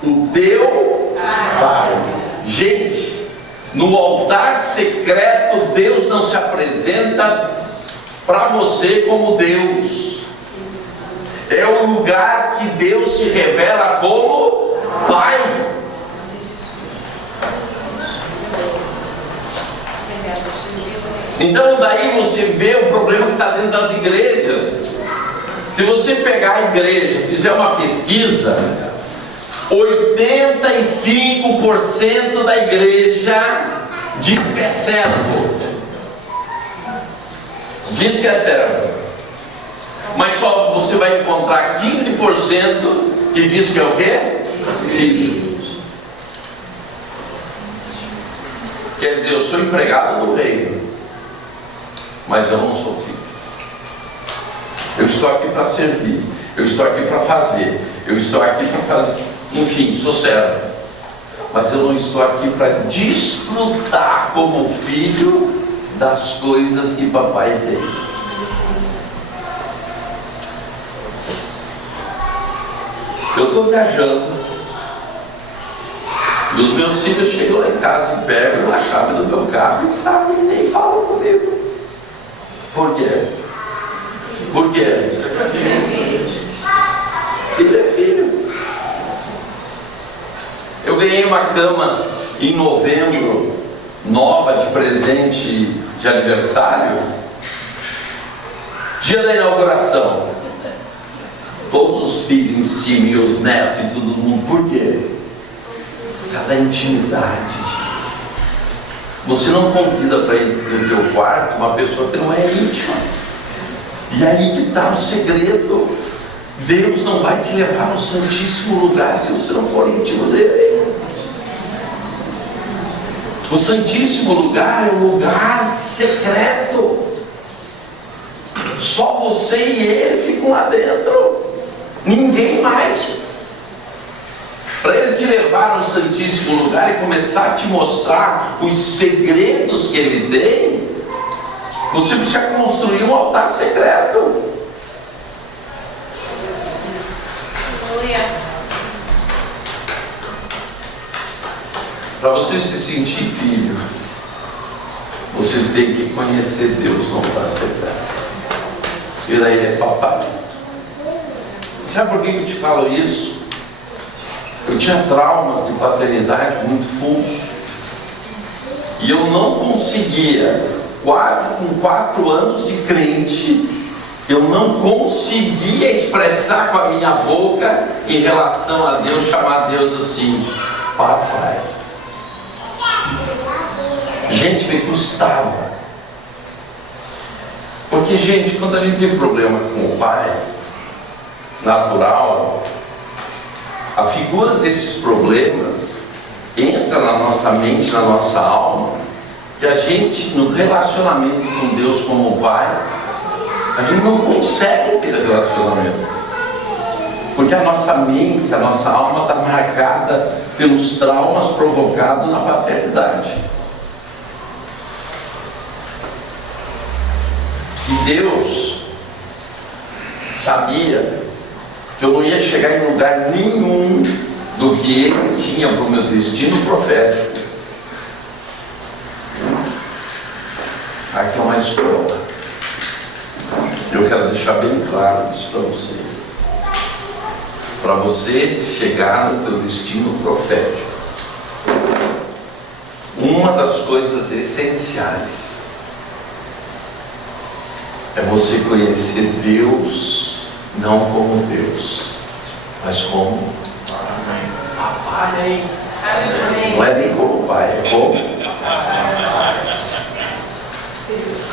O teu Pai. Gente, no altar secreto, Deus não se apresenta para você como Deus. É o lugar que Deus se revela como Pai. Então daí você vê o problema que está dentro das igrejas. Se você pegar a igreja e fizer uma pesquisa, 85% da igreja diz que é servo. Diz que é servo, mas só você vai encontrar 15% que diz que é o quê? Filho. Quer dizer, eu sou empregado do reino, mas eu não sou filho. Eu estou aqui para servir, eu estou aqui para fazer, eu estou aqui para fazer, enfim, sou servo, mas eu não estou aqui para desfrutar como filho das coisas que papai tem. Eu estou viajando e os meus filhos chegam lá em casa e pegam a chave do meu carro e sabem, nem falam comigo. Por quê? Por quê? Filho é filho. Eu ganhei uma cama em novembro, nova, de presente de aniversário, dia da inauguração. Todos os filhos em cima e os netos e todo mundo. Por quê? Por causa da intimidade. Você não convida para ir no teu quarto uma pessoa que não é íntima. E aí que está o segredo. Deus não vai te levar no santíssimo lugar se você não for íntimo dele. O santíssimo lugar é um lugar secreto. Só você e ele ficam lá dentro. Ninguém mais. Para ele te levar no santíssimo lugar e começar a te mostrar os segredos que ele tem, você precisa construir um altar secreto. Para você se sentir filho, você tem que conhecer Deus no altar secreto. E daí ele é papai. Sabe por que eu te falo isso? Eu tinha traumas de paternidade muito fundos. E eu não conseguia, quase com 4 anos de crente, eu não conseguia expressar com a minha boca em relação a Deus, chamar Deus assim, papai. Gente, me custava. Porque, gente, quando a gente tem problema com o pai natural, a figura desses problemas entra na nossa mente, na nossa alma, e a gente, no relacionamento com Deus como pai, a gente não consegue ter relacionamento, porque a nossa mente, a nossa alma está marcada pelos traumas provocados na paternidade. E Deus sabia que eu não ia chegar em lugar nenhum do que Ele tinha para o meu destino profético. Aqui é uma escola. Eu quero deixar bem claro isso para vocês. Para você chegar no teu destino profético, uma das coisas essenciais é você conhecer Deus, não como Deus, mas como papai. Não é nem como pai, é como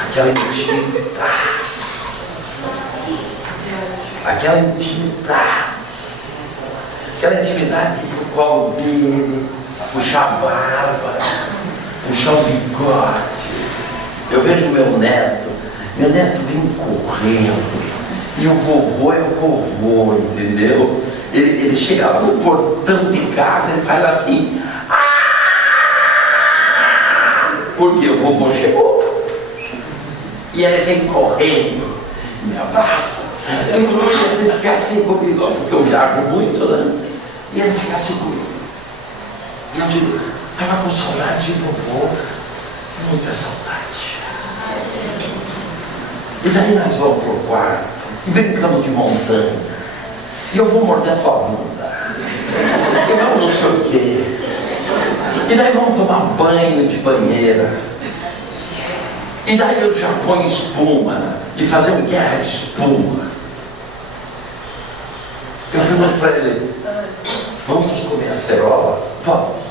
aquela intimidade. Aquela intimidade. Aquela intimidade de ir pro colo dele, puxar a barba, puxar o bigode. Eu vejo meu neto vem correndo, e o vovô é o vovô, entendeu? Ele chega lá no portão de casa, ele faz assim, porque o vovô chegou, e ele vem correndo, e me abraça, ele fica assim comigo, porque eu viajo muito, né? E ele fica assim comigo, e eu digo, estava com saudade de vovô, muita saudade. E daí nós vamos pro quarto e brincamos de montanha. E eu vou morder a tua bunda. E vamos não sei o quê. E daí vamos tomar banho de banheira. E daí eu já ponho espuma e fazer uma guerra de espuma. Eu pergunto para ele, vamos comer acerola? Vamos.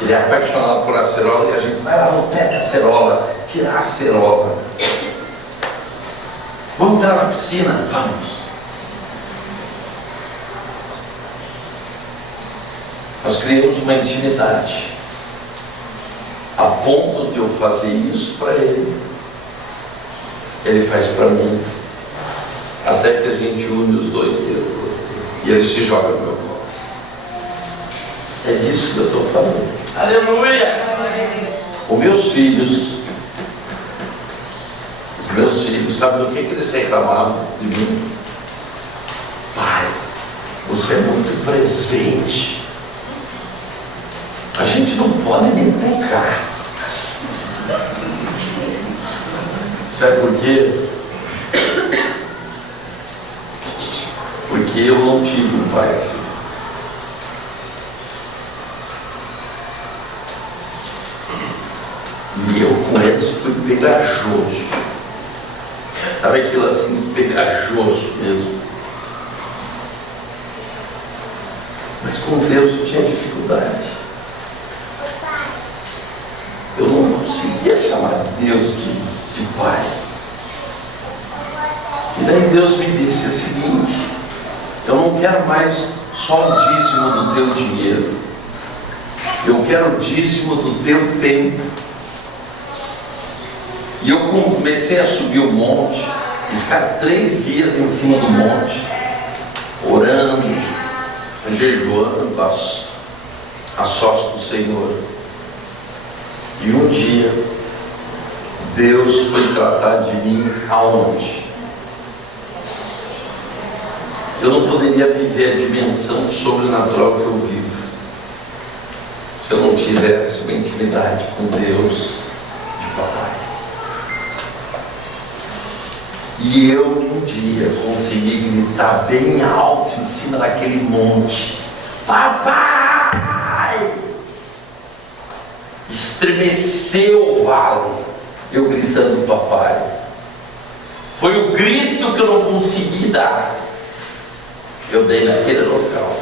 Ele é apaixonado por acerola e a gente vai lá no pé da acerola, tirar a acerola. entrar na piscina? Vamos. Nós criamos uma intimidade, a ponto de eu fazer isso para ele, ele faz para mim, até que a gente une os dois dedos, e ele se joga no meu colo. É disso que eu estou falando. Aleluia! Os meus filhos, sabe do que eles reclamavam de mim? Pai, você é muito presente. A gente não pode nem pecar. Sabe por quê? Porque eu não tive um pai assim. E eu com eles fui pegajoso. Sabe aquilo assim, pegajoso mesmo. Mas com Deus eu tinha dificuldade. Eu não conseguia chamar Deus de Pai. E daí Deus me disse o seguinte: eu não quero mais só o dízimo do teu dinheiro, eu quero o dízimo do teu tempo. E eu comecei a subir o monte e ficar 3 dias em cima do monte, orando, jejuando a sós do Senhor. E um dia Deus foi tratar de mim aonde? Eu não poderia viver a dimensão sobrenatural que eu vivo se eu não tivesse uma intimidade com Deus de papai. E eu um dia consegui gritar bem alto em cima daquele monte: papai! Estremeceu o vale, eu gritando papai. Foi o grito que eu não consegui dar, eu dei naquele local.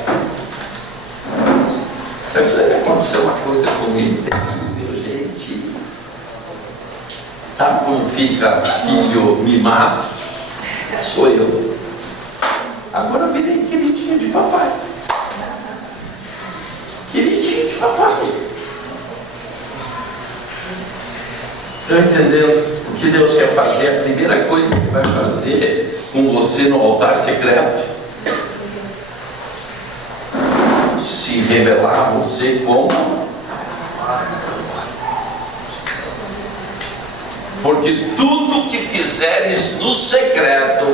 Sabe que aconteceu uma coisa comigo terrível, gente? Sabe como fica filho mimado? Sou eu. Agora eu virei queridinho de papai. Queridinho de papai. Estão entendendo o que Deus quer fazer? A primeira coisa que Ele vai fazer com você no altar secreto, se revelar a você como. Porque tudo que fizeres no secreto,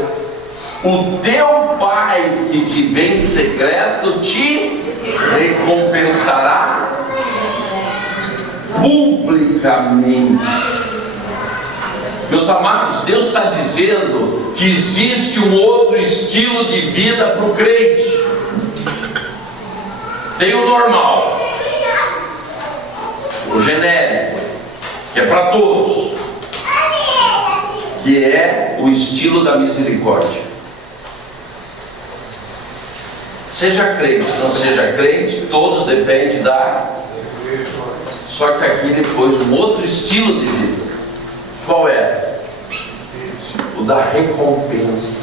o teu Pai que te vê em secreto te recompensará publicamente. Meus amados, Deus está dizendo que existe um outro estilo de vida para o crente. Tem o normal, o genérico, que é para todos, que é o estilo da misericórdia. Seja crente, não seja crente, todos dependem da. Só que aqui ele pôs um outro estilo de vida. Qual é? O da recompensa.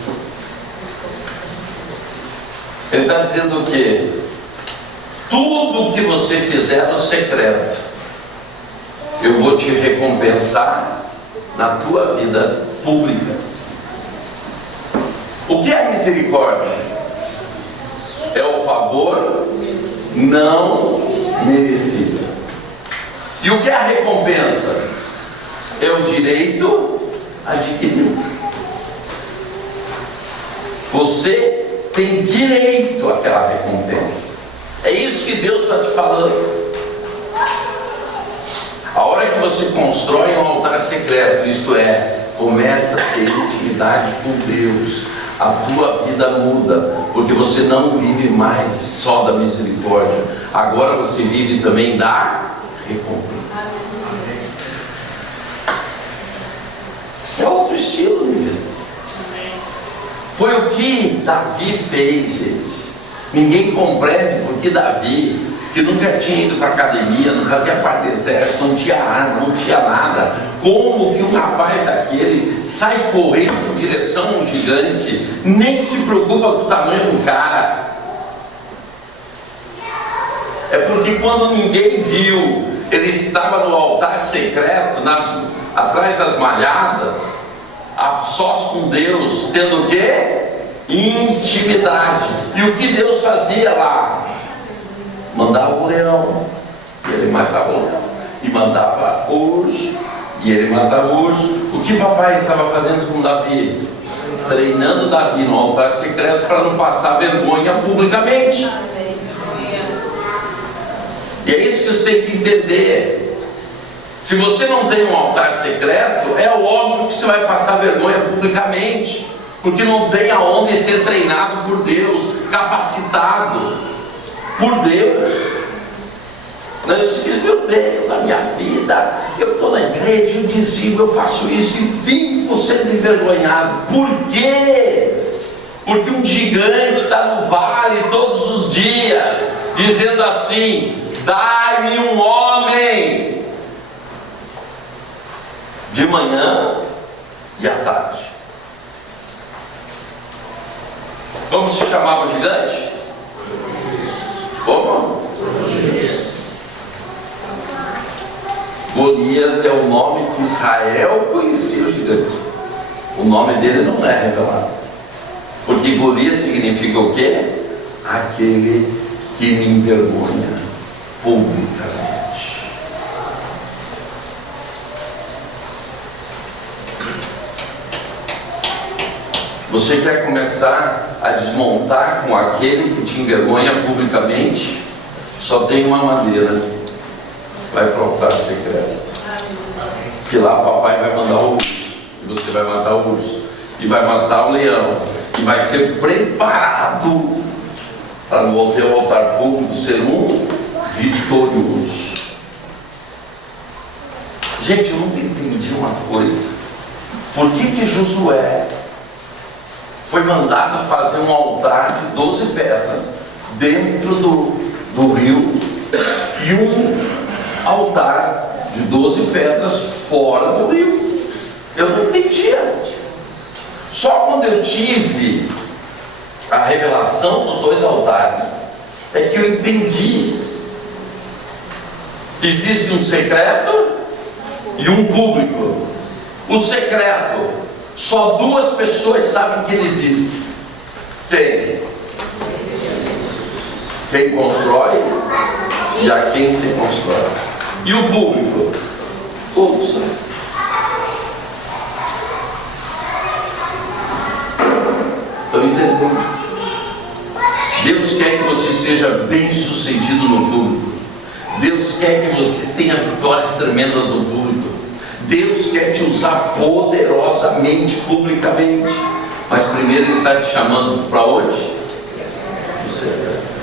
Ele está dizendo o quê? Tudo que você fizer no secreto, eu vou te recompensar na tua vida pública. O que é misericórdia? É o favor não merecido. E o que é a recompensa? É o direito adquirido. Você tem direito àquela recompensa. É isso que Deus está te falando. A hora que você constrói um altar secreto, isto é, começa a ter intimidade com Deus, a tua vida muda, porque você não vive mais só da misericórdia, agora você vive também da recompensa. É outro estilo de vida. Foi o que Davi fez, gente. Ninguém compreende porque Davi, que nunca tinha ido para a academia, não fazia parte do exército, não tinha arma, não tinha nada, como que um rapaz daquele sai correndo em direção a um gigante, nem se preocupa com o tamanho do cara. É porque quando ninguém viu, ele estava no altar secreto, atrás das malhadas, a sós com Deus, tendo o quê? Intimidade. E o que Deus fazia lá? Mandava o leão, e ele matava o leão. E mandava o urso, e ele matava o urso. O que papai estava fazendo com Davi? Treinando Davi no altar secreto para não passar vergonha publicamente. E é isso que você tem que entender. Se você não tem um altar secreto, é óbvio que você vai passar vergonha publicamente, porque não tem aonde ser treinado por Deus, capacitado por Deus. Você diz, meu Deus, na minha vida, eu estou na igreja, eu dizimo, eu faço isso e vivo sendo envergonhado. Por quê? Porque um gigante está no vale todos os dias, dizendo assim: dai-me um homem, de manhã e à tarde. Como se chamava o gigante? Como? Golias é o nome que Israel conhecia o gigante. O nome dele não é revelado, porque Golias significa o quê? Aquele que me envergonha publicamente. Você quer começar a desmontar com aquele que te envergonha publicamente? Só tem uma maneira: vai para o altar secreto, que lá papai vai mandar o urso, e você vai matar o urso, e vai matar o leão, e vai ser preparado para no teu altar público ser um vitorioso. Gente, eu nunca entendi uma coisa: por que Josué foi mandado fazer um altar de 12 pedras dentro do rio e um altar de 12 pedras fora do rio? Eu não entendia. Só quando eu tive a revelação dos dois altares é que eu entendi. Existe um secreto e um público. O secreto, só duas pessoas sabem que ele existe. Quem constrói e a quem se constrói. E o público? Todos sabem. Estão entendendo? Deus quer que você seja bem sucedido no público. Deus quer que você tenha vitórias tremendas no público. Deus quer te usar poderosamente, publicamente. Mas primeiro Ele está te chamando para onde? Do secreto.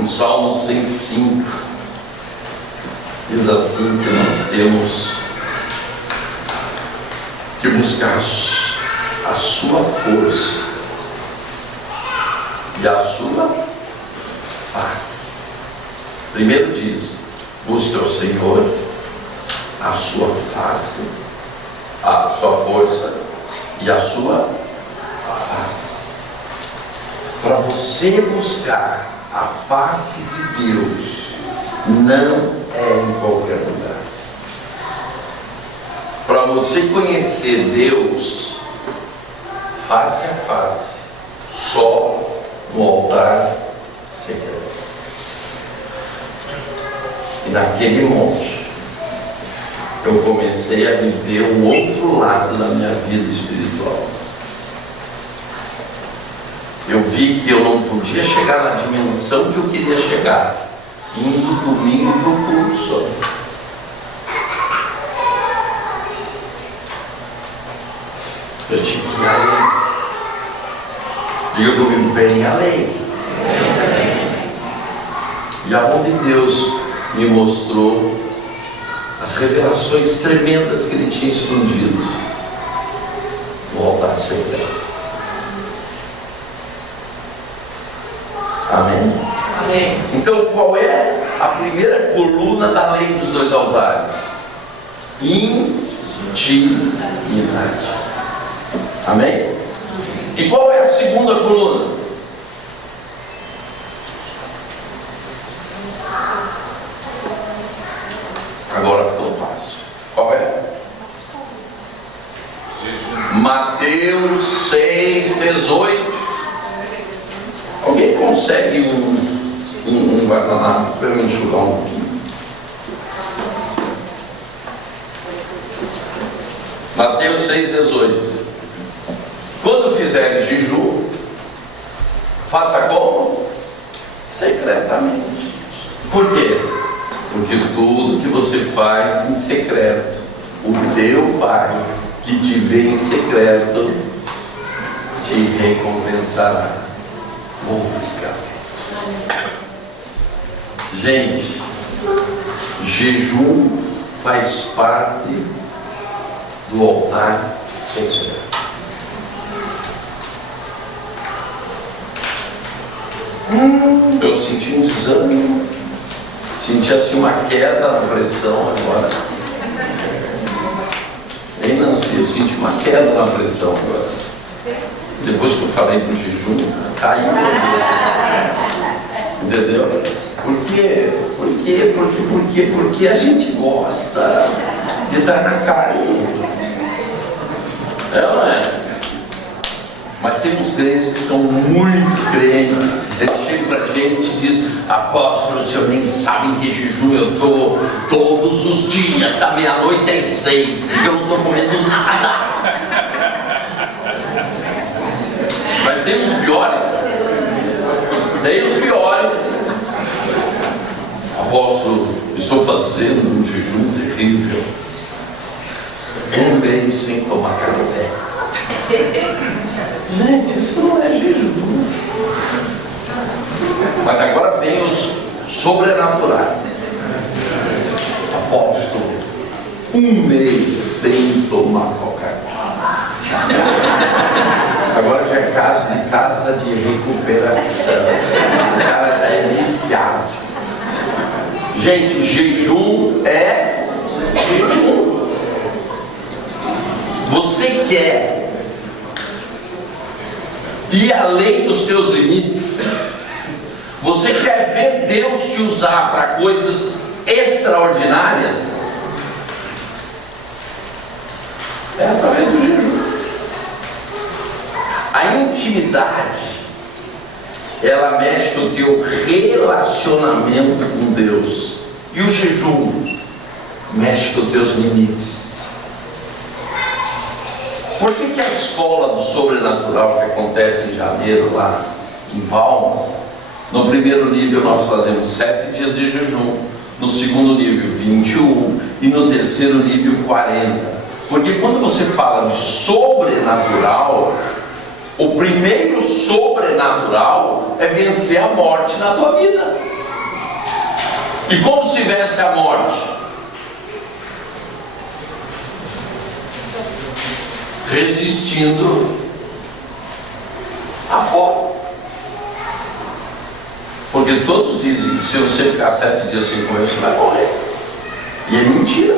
Em Salmo 105 diz assim que nós temos que buscar a sua força e a sua face. Primeiro diz: busque ao Senhor, a sua face, a sua força e a sua face. Para você buscar a face de Deus, não é em qualquer lugar. Para você conhecer Deus face a face, só no altar secreto. E naquele monte eu comecei a viver o outro lado da minha vida espiritual. Eu vi que eu não podia chegar na dimensão que eu queria chegar indo domingo para o culto só. Eu tinha que ir além. Diga comigo, bem além. E aonde Deus me mostrou as revelações tremendas que Ele tinha escondido no altar secreto. Amém? Amém. Então qual é a primeira coluna da lei dos dois altares? Intimidade. Amém? E qual é a segunda coluna? Agora ficou fácil. Qual é? Mateus 6,18. Alguém consegue um guardanapo para eu enxugar um pouquinho? Mateus 6,18. Quando fizer jejum, faça como? Secretamente. Por quê? Porque tudo que você faz em secreto, o teu Pai que te vê em secreto te recompensará publicamente. Gente, jejum faz parte do altar secreto. Eu senti um desânimo, senti assim uma queda na pressão agora. Ei, Nancy, eu senti uma queda na pressão agora. Depois que eu falei do jejum, caiu. Entendeu? Por quê? Porque a gente gosta de estar na carne. É ou não é? Mas tem uns crentes que são muito crentes. Eles chegam pra gente e dizem: apóstolo, o senhor nem sabe em que jejum eu estou todos os dias, da meia-noite às 6. Eu não estou comendo nada. Mas tem os piores. Tem os piores. Apóstolo, estou fazendo um jejum terrível. 1 mês sem tomar café. Gente, isso não é jejum. Mas agora vem os sobrenaturais. Apóstolo, 1 mês sem tomar Coca-Cola. Agora já é casa de recuperação. O cara já é viciado. Gente, jejum é jejum. Você quer ir além dos seus limites? Você quer ver Deus te usar para coisas extraordinárias? É através do jejum. A intimidade, ela mexe com o teu relacionamento com Deus. E o jejum mexe com os teus limites. Por que a escola do sobrenatural que acontece em janeiro lá em Palmas, no primeiro nível nós fazemos 7 dias de jejum, no segundo nível 21 e no terceiro nível 40? Porque quando você fala de sobrenatural, o primeiro sobrenatural é vencer a morte na tua vida. E como se vence a morte? Resistindo à fome. Porque todos dizem que se você ficar 7 dias sem comer, você vai morrer. E é mentira.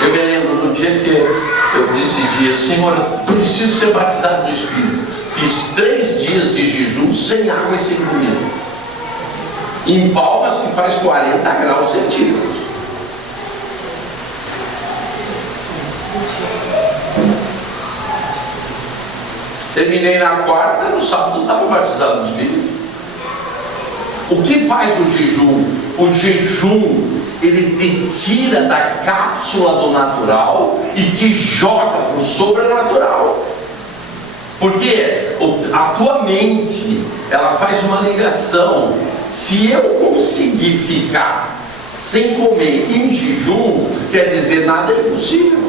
Eu me lembro no dia que eu decidi: Senhor, eu preciso ser batizado no Espírito. Fiz 3 dias de jejum sem água e sem comida. Em Palmas, que faz 40 graus centígrados. Terminei na quarta, no sábado estava batizado no Espírito. O que faz o jejum? O jejum, ele te tira da cápsula do natural e te joga para o sobrenatural. Porque a tua mente, ela faz uma ligação. Se eu conseguir ficar sem comer em jejum, quer dizer, nada é impossível.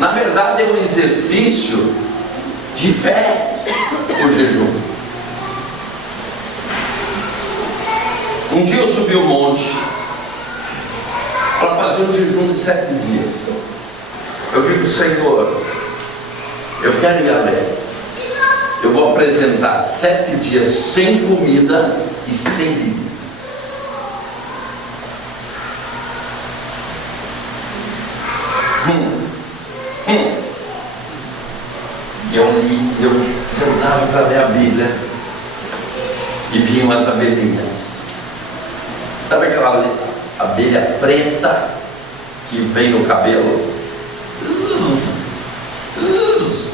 Na verdade é um exercício de fé, o jejum. Um dia eu subi o monte para fazer um jejum de 7 dias. Eu digo, Senhor, eu quero ir além. Eu vou apresentar 7 dias sem comida e sem bebida. Eu sentava para ler a Bíblia e vinham as abelhinhas. Sabe aquela abelha preta que vem no cabelo? Zzz, zzz,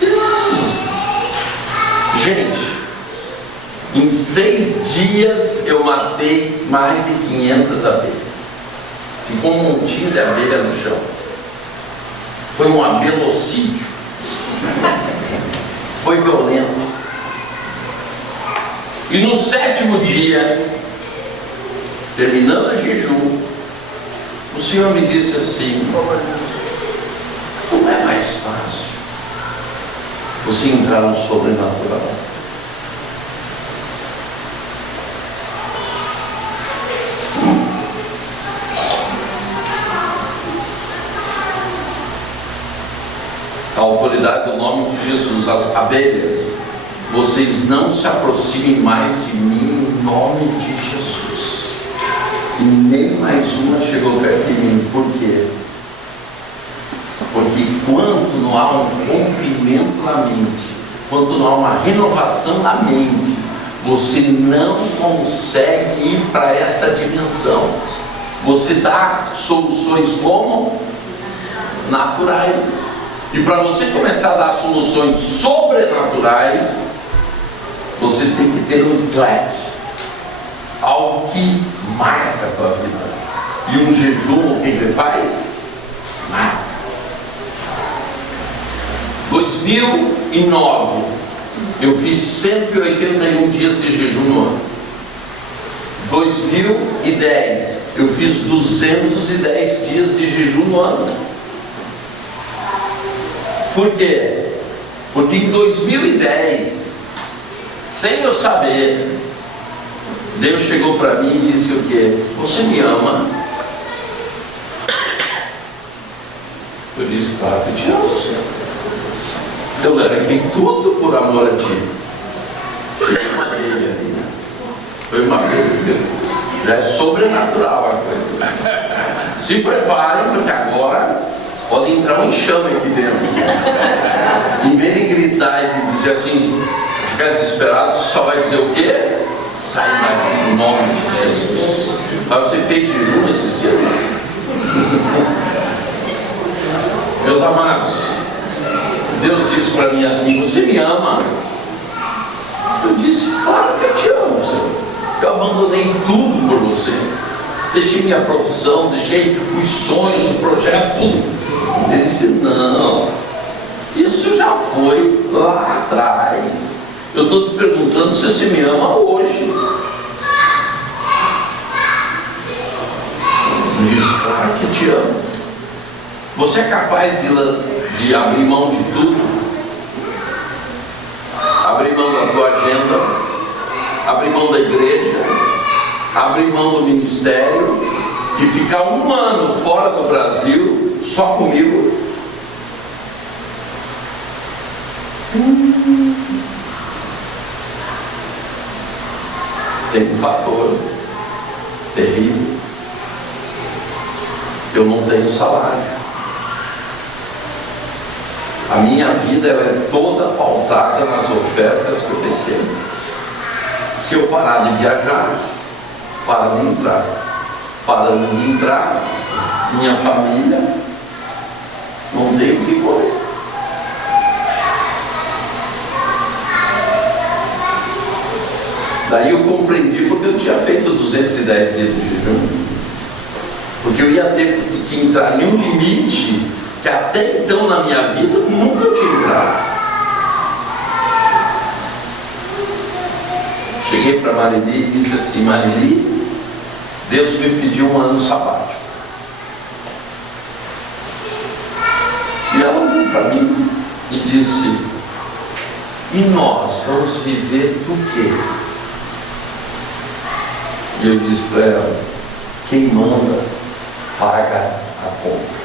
zzz. Gente, em 6 dias eu matei mais de 500 abelhas. Ficou um montinho de abelha no chão. Foi um abelocídio. Foi violento. E no 7º dia, terminando o jejum, o Senhor me disse assim: não é mais fácil você entrar no sobrenatural? A autoridade do nome de Jesus, as abelhas, vocês não se aproximem mais de mim em nome de Jesus. E nem mais uma chegou perto de mim. Por quê? Porque quando não há um rompimento na mente, quando não há uma renovação na mente, você não consegue ir para esta dimensão. Você dá soluções como? Naturais. E para você começar a dar soluções sobrenaturais, você tem que ter um clash, algo que marca a tua vida. E um jejum, o que ele faz? Marca. 2009, eu fiz 181 dias de jejum no ano. 2010, eu fiz 210 dias de jejum no ano. Por quê? Porque em 2010, sem eu saber, Deus chegou para mim e disse o quê? Você me ama? Eu disse, claro que te amo, Senhor. Eu larguei tudo por amor a ti. Cheguei uma abelha ali, né? Foi uma abelha. Já é sobrenatural a coisa. Se preparem, porque agora pode entrar um enxame aqui dentro. Em vez de gritar e de dizer assim, ficar desesperado, só vai dizer o quê? Sai daqui no nome de Jesus. Mas você fez jejum esses dias? Meus amados, Deus disse para mim assim: você me ama? Eu disse, claro que eu te amo, Senhor. Eu abandonei tudo por você. Deixei minha profissão, deixei os sonhos, o projeto, tudo. Ele disse, não, isso já foi lá atrás. Eu estou te perguntando se você me ama hoje. Ele disse, claro que te amo. Você é capaz de abrir mão de tudo? Abrir mão da tua agenda, abrir mão da igreja, abrir mão do ministério e ficar 1 ano fora do Brasil só comigo? Tem um fator terrível. Eu não tenho salário. A minha vida ela é toda pautada nas ofertas que eu recebo. Se eu parar de viajar, para de entrar. Para de entrar, minha família não tem o que comer. Daí eu compreendi porque eu tinha feito 210 dias de jejum. Porque eu ia ter que entrar em um limite que até então na minha vida nunca eu tinha entrado. Cheguei para Marili e disse assim, Marili, Deus me pediu 1 ano sabático. E ela olhou para mim e disse, e nós vamos viver do quê? E eu disse para ela, quem manda paga a conta.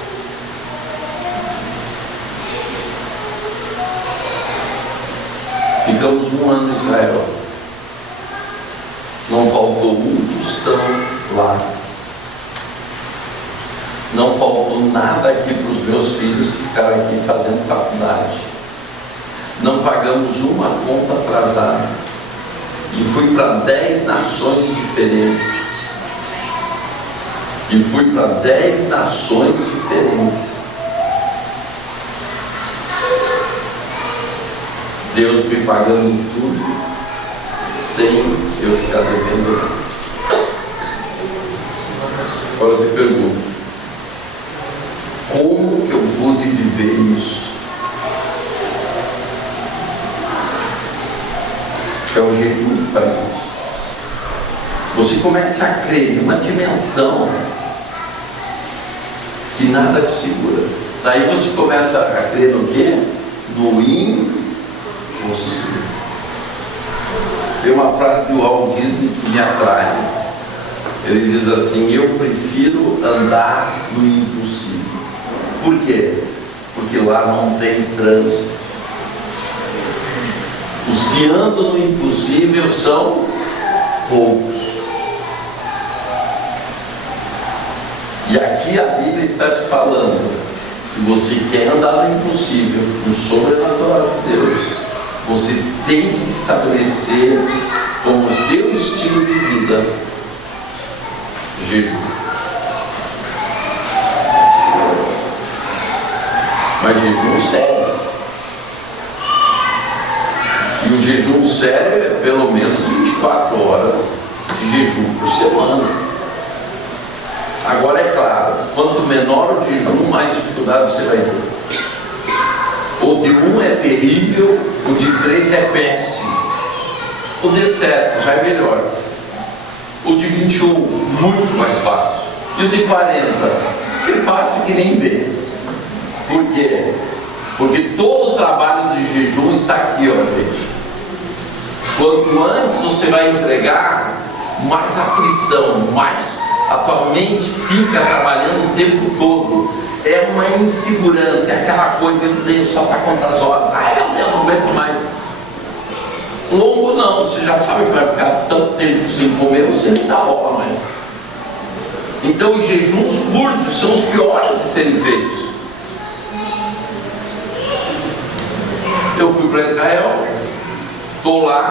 Ficamos um ano em Israel. Não faltou um tostão lá. Não faltou nada aqui para os meus filhos que ficaram aqui fazendo faculdade. Não pagamos uma conta atrasada. E fui para 10 nações diferentes. Deus me pagando tudo, sem eu ficar devendo. Agora eu te pergunto, como que eu pude viver isso? É o jejum que faz isso. Você começa a crer numa dimensão que nada te segura. Daí você começa a crer no quê? No impossível. Tem uma frase do Walt Disney que me atrai. Ele diz assim: eu prefiro andar no impossível. Por quê? Porque lá não tem trânsito. Os que andam no impossível são poucos. E aqui a Bíblia está te falando: se você quer andar no impossível, no sobrenatural de Deus, você tem que estabelecer como teu estilo de vida jejum. Mas jejum sério. E o jejum sério é pelo menos 24 horas de jejum por semana. Agora é claro, quanto menor o jejum, mais dificuldade você vai ter. O de 1 é terrível, o de 3 é péssimo. O de 7 já é melhor. O de 21, muito mais fácil. E o de 40, você passa que nem vê. Por quê? Porque todo o trabalho de jejum está aqui, ó, gente. Quanto antes você vai entregar, mais aflição, mais a tua mente fica trabalhando o tempo todo. É uma insegurança, é aquela coisa: meu Deus, só para quantas horas? Ai, meu Deus, não aguento mais. Longo não, você já sabe que vai ficar tanto tempo sem comer, você não dá hora mais. Então os jejuns curtos são os piores de serem feitos. Eu fui para Israel, estou lá,